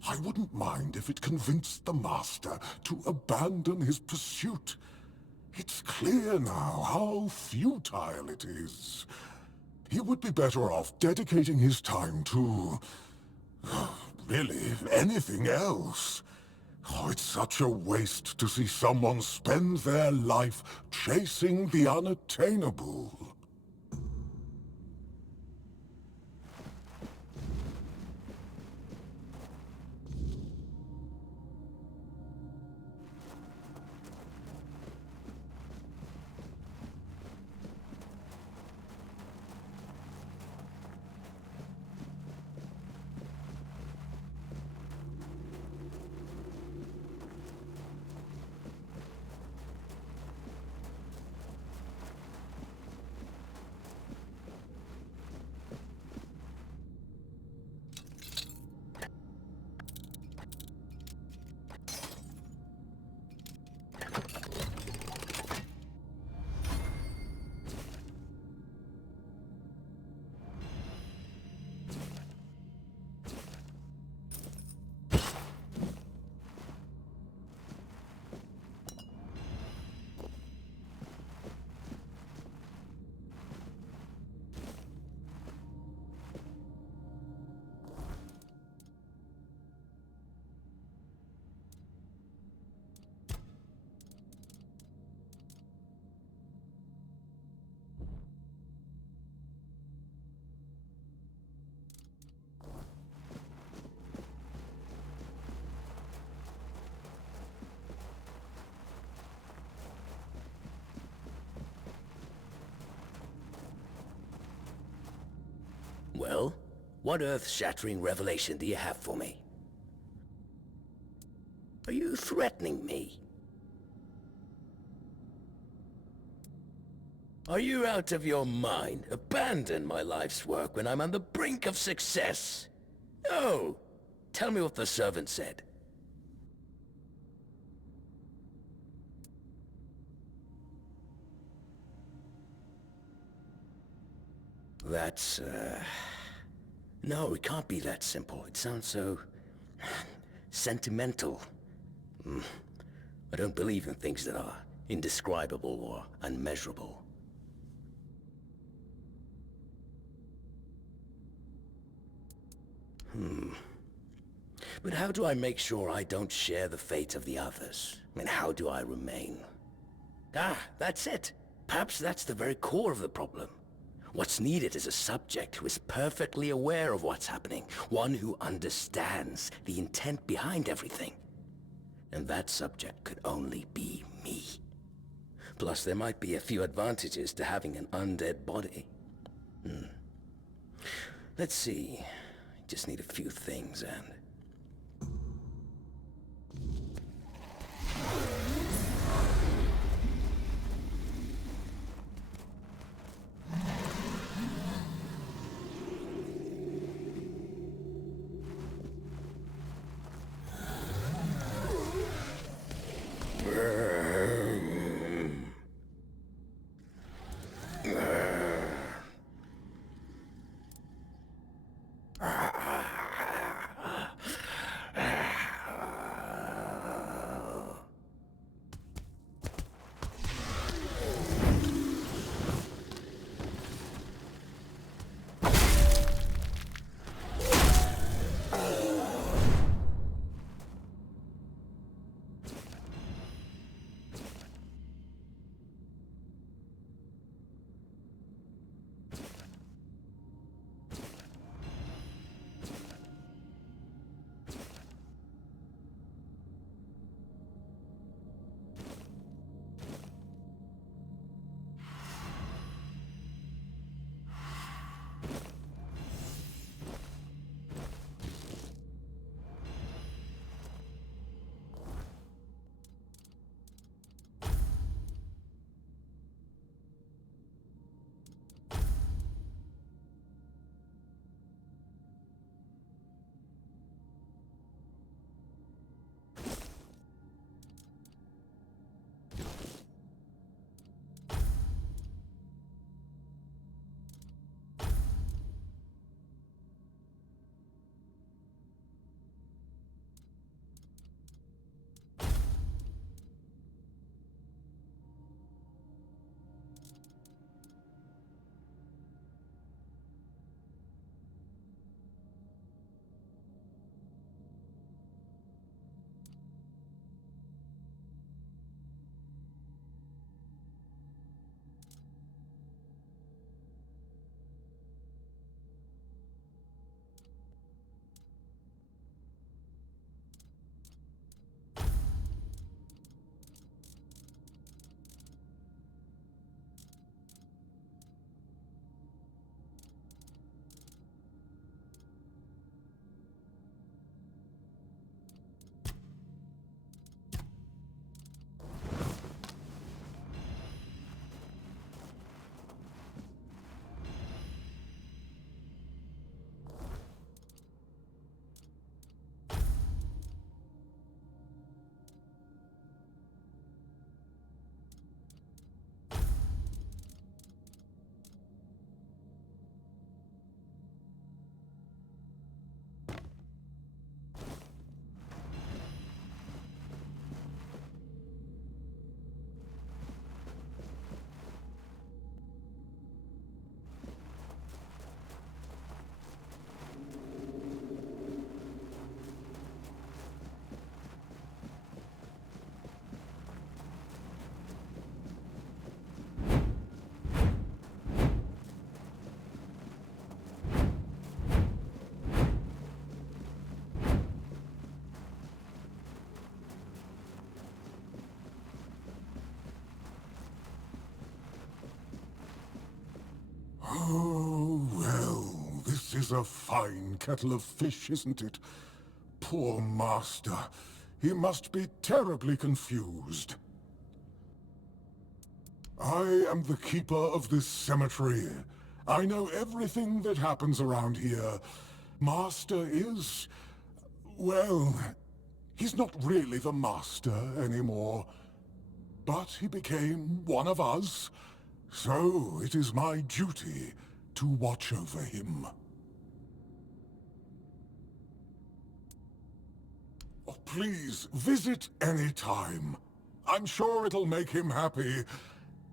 I wouldn't mind if it convinced the Master to abandon his pursuit. It's clear now how futile it is. He would be better off dedicating his time to really anything else. Oh, it's such a waste to see someone spend their life chasing the unattainable. Well, what earth-shattering revelation do you have for me? Are you threatening me? Are you out of your mind? Abandon my life's work when I'm on the brink of success. No! Tell me what the servant said. That's, No, it can't be that simple. It sounds so... sentimental. I don't believe in things that are indescribable or unmeasurable. But how do I make sure I don't share the fate of the others? And how do I remain? Ah, that's it. Perhaps that's the very core of the problem. What's needed is a subject who is perfectly aware of what's happening. One who understands the intent behind everything. And that subject could only be me. Plus, there might be a few advantages to having an undead body. Let's see. Just need a few things and... Oh, well, this is a fine kettle of fish, isn't it? Poor Master. He must be terribly confused. I am the keeper of this cemetery. I know everything that happens around here. Master is... well, he's not really the Master anymore. But he became one of us, so it is my duty to watch over him. Oh, please, visit any time. I'm sure it'll make him happy.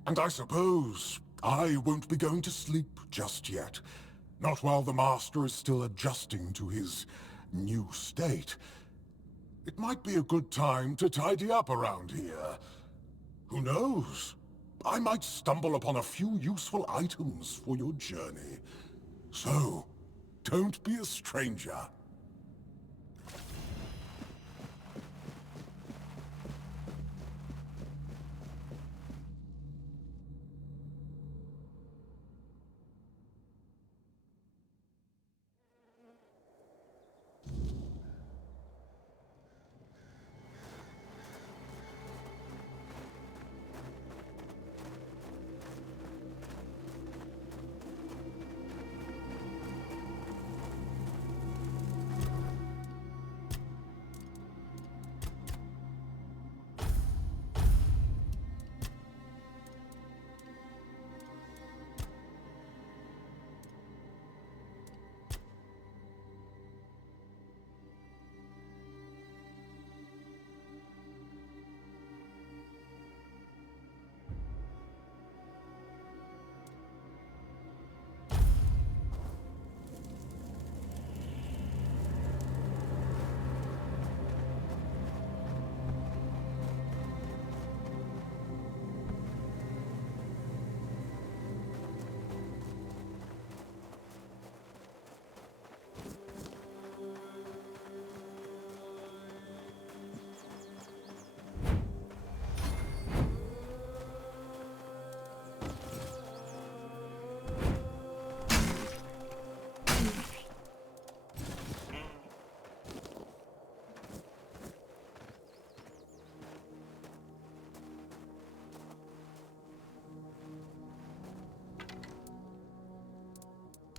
And I suppose I won't be going to sleep just yet. Not while the Master is still adjusting to his new state. It might be a good time to tidy up around here. Who knows? I might stumble upon a few useful items for your journey. So, don't be a stranger.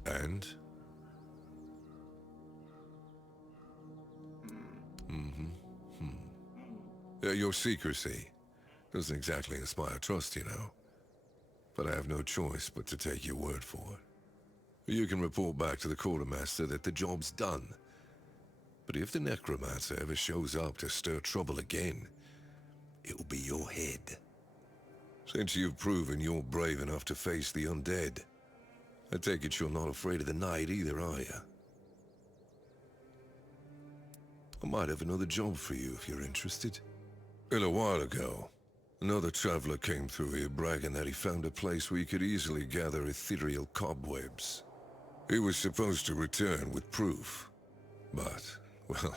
And? Your secrecy doesn't exactly inspire trust, you know. But I have no choice but to take your word for it. You can report back to the quartermaster that the job's done. But if the necromancer ever shows up to stir trouble again, it'll be your head. Since you've proven you're brave enough to face the undead, I take it you're not afraid of the night either, are you? I might have another job for you if you're interested. A little while ago, another traveler came through here bragging that he found a place where you could easily gather ethereal cobwebs. He was supposed to return with proof, but, well,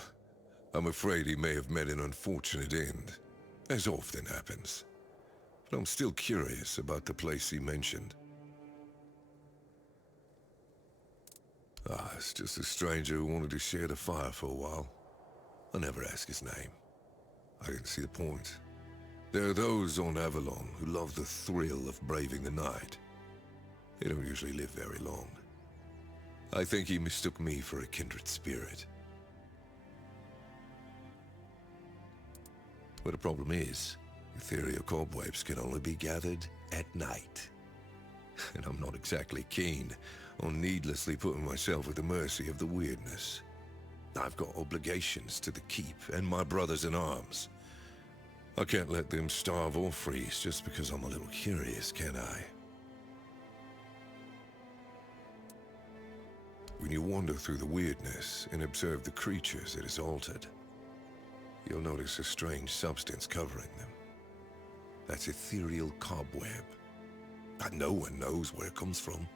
I'm afraid he may have met an unfortunate end, as often happens. But I'm still curious about the place he mentioned. It's just a stranger who wanted to share the fire for a while. I'll never ask his name. I didn't see the point. There are those on Avalon who love the thrill of braving the night. They don't usually live very long. I think he mistook me for a kindred spirit. But the problem is, ethereal cobwebs can only be gathered at night. And I'm not exactly keen on needlessly putting myself at the mercy of the Wyrdness. I've got obligations to the Keep and my brothers in arms. I can't let them starve or freeze just because I'm a little curious, can I? When you wander through the Wyrdness and observe the creatures it has altered, you'll notice a strange substance covering them. That's ethereal cobweb. But no one knows where it comes from.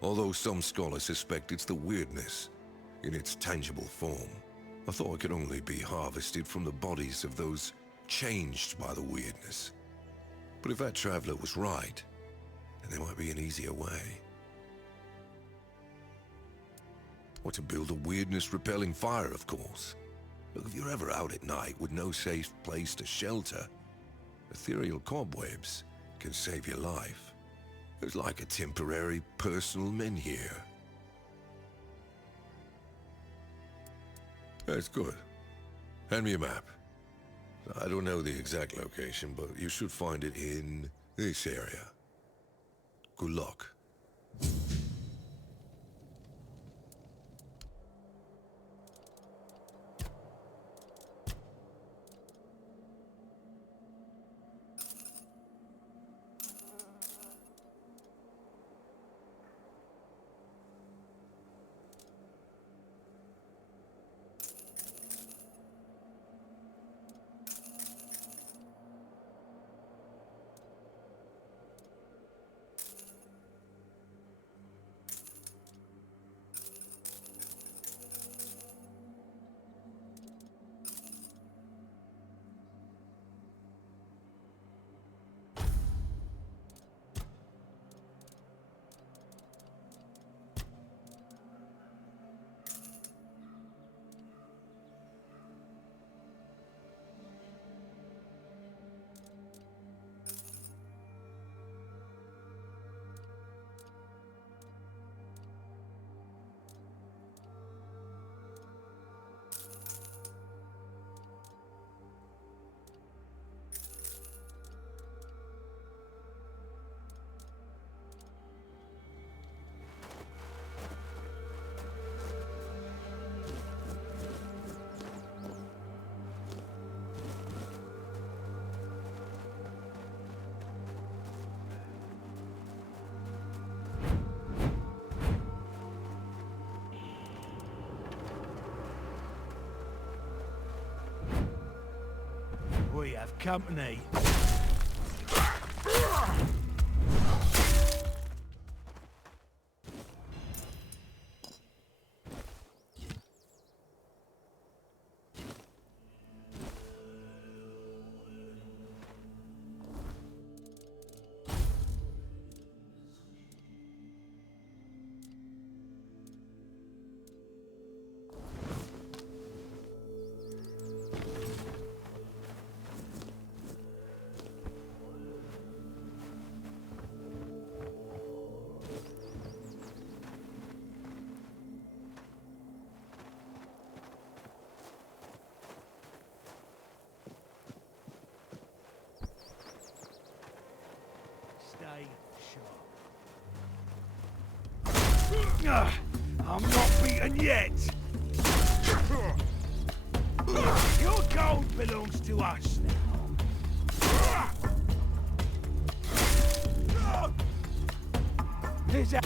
Although some scholars suspect it's the Wyrdness in its tangible form. I thought it could only be harvested from the bodies of those changed by the Wyrdness. But if that traveler was right, then there might be an easier way. Or to build a weirdness-repelling fire, of course. Look, if you're ever out at night with no safe place to shelter, ethereal cobwebs can save your life. It's like a temporary personal menhir. That's good. Hand me a map. I don't know the exact location, but you should find it in this area. Good luck. We have company. I'm not beaten yet! Your gold belongs to us now. There's a...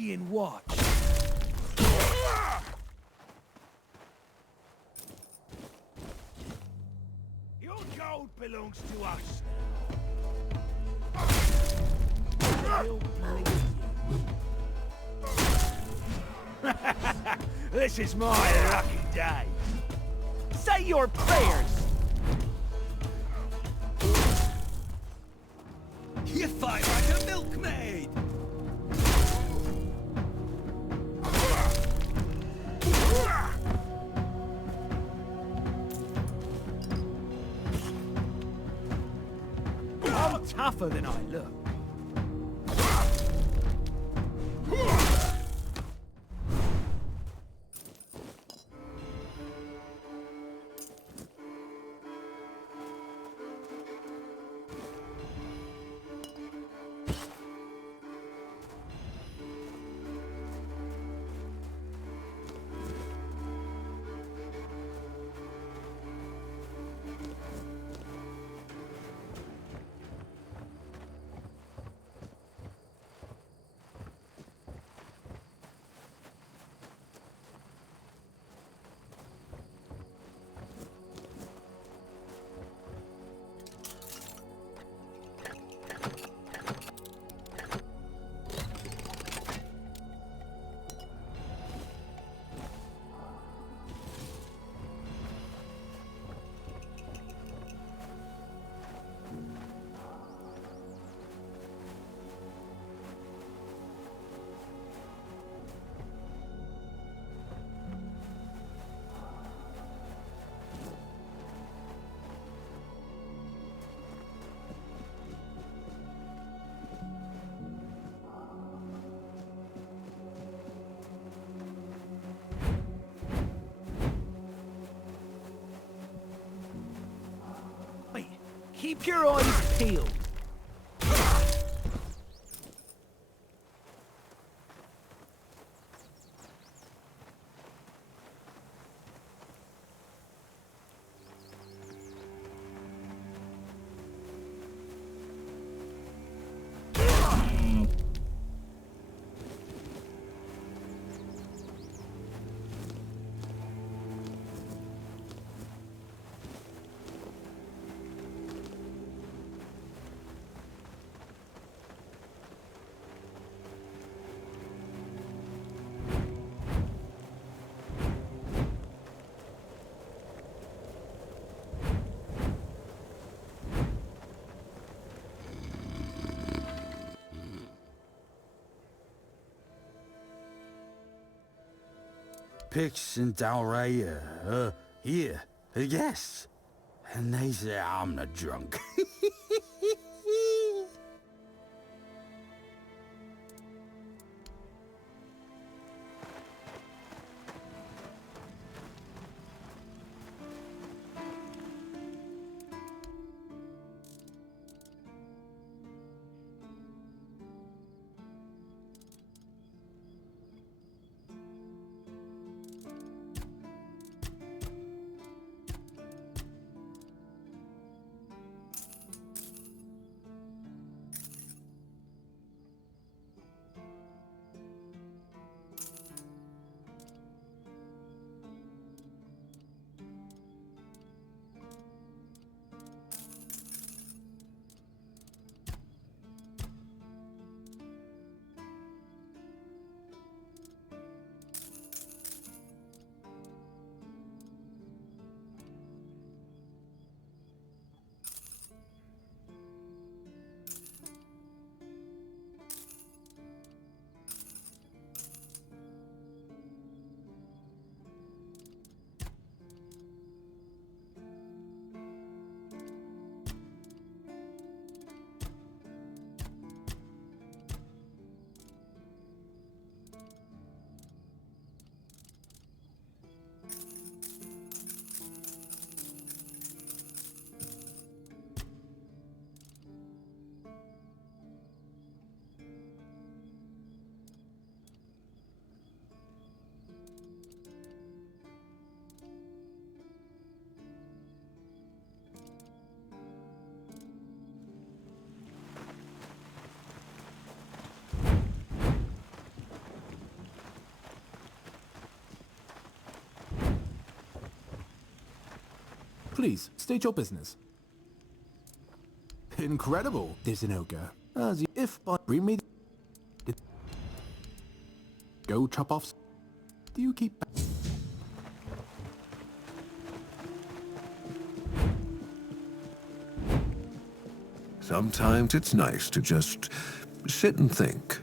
being watched. Your gold belongs to us now. We'll bleed you. This is my lucky day. Say your prayers. You fight like a milkmaid! I'm tougher than I look. Keep your eyes peeled. Pix and Dalray here, yes. And they say I'm the drunk. Please, state your business. Incredible. There's an ogre. As if by bring me... Go chop off... Do you keep... Sometimes it's nice to just sit and think.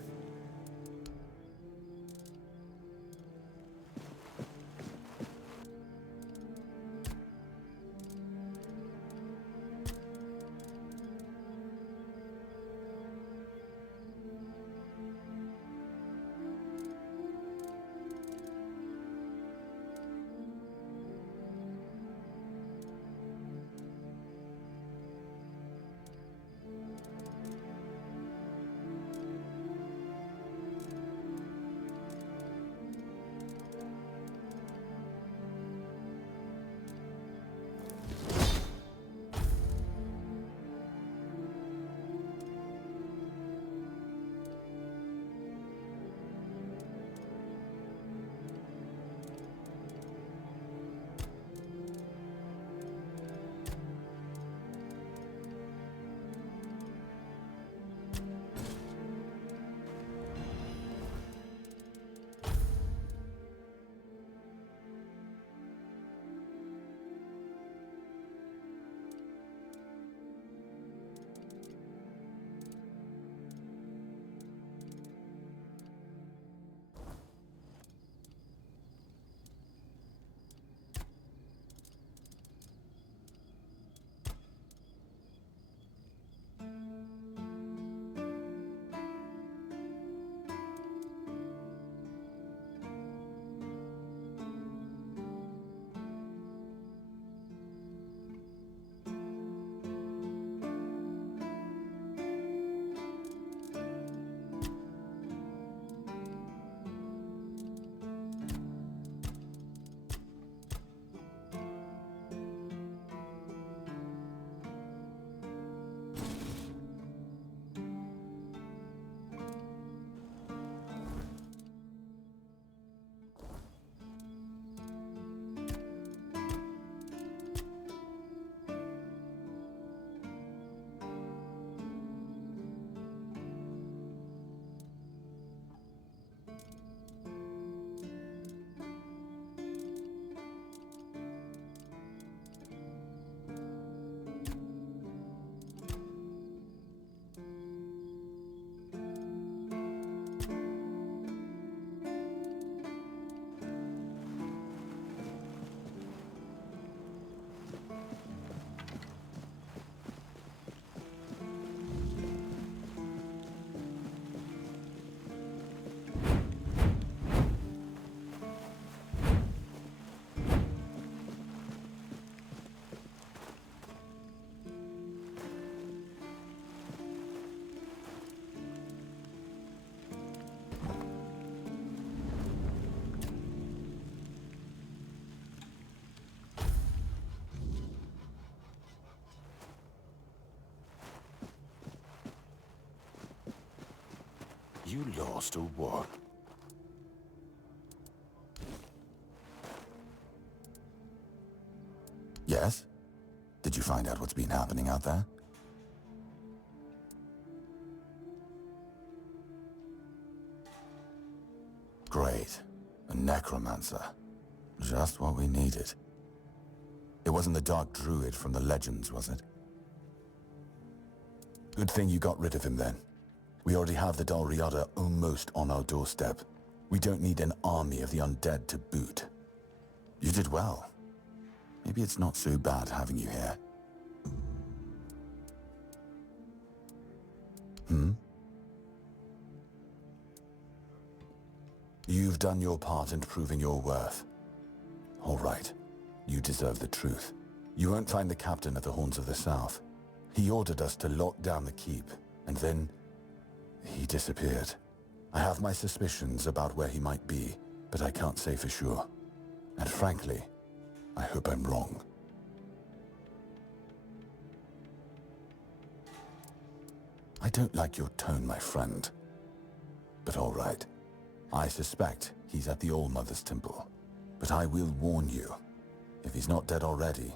You lost or what? Yes? Did you find out what's been happening out there? Great. A necromancer. Just what we needed. It wasn't the Dark Druid from the legends, was it? Good thing you got rid of him then. We already have the Dalriada almost on our doorstep. We don't need an army of the undead to boot. You did well. Maybe it's not so bad having you here. You've done your part in proving your worth. All right. You deserve the truth. You won't find the captain at the Horns of the South. He ordered us to lock down the keep, and then he disappeared. I have my suspicions about where he might be, but I can't say for sure. And frankly, I hope I'm wrong. I don't like your tone, my friend. But all right. I suspect he's at the All-Mother's Temple. But I will warn you, if he's not dead already,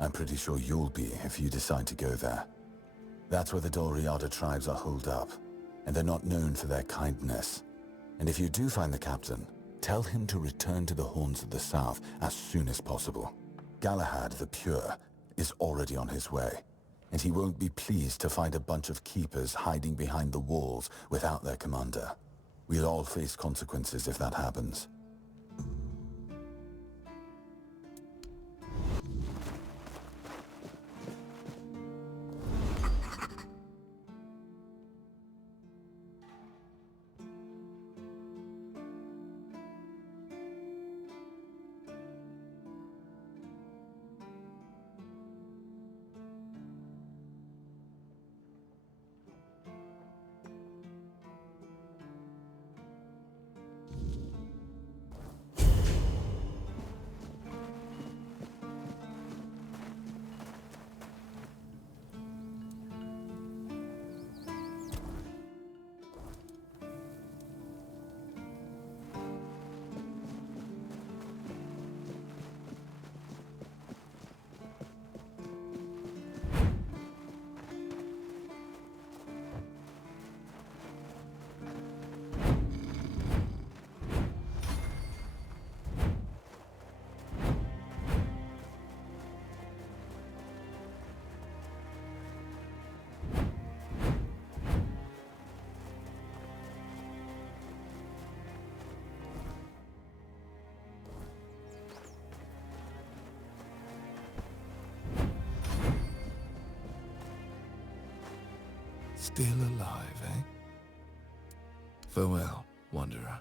I'm pretty sure you'll be if you decide to go there. That's where the Dolriada tribes are holed up, and they're not known for their kindness. And if you do find the captain, tell him to return to the Horns of the South as soon as possible. Galahad the Pure is already on his way, and he won't be pleased to find a bunch of keepers hiding behind the walls without their commander. We'll all face consequences if that happens. Still alive, eh? Farewell, Wanderer.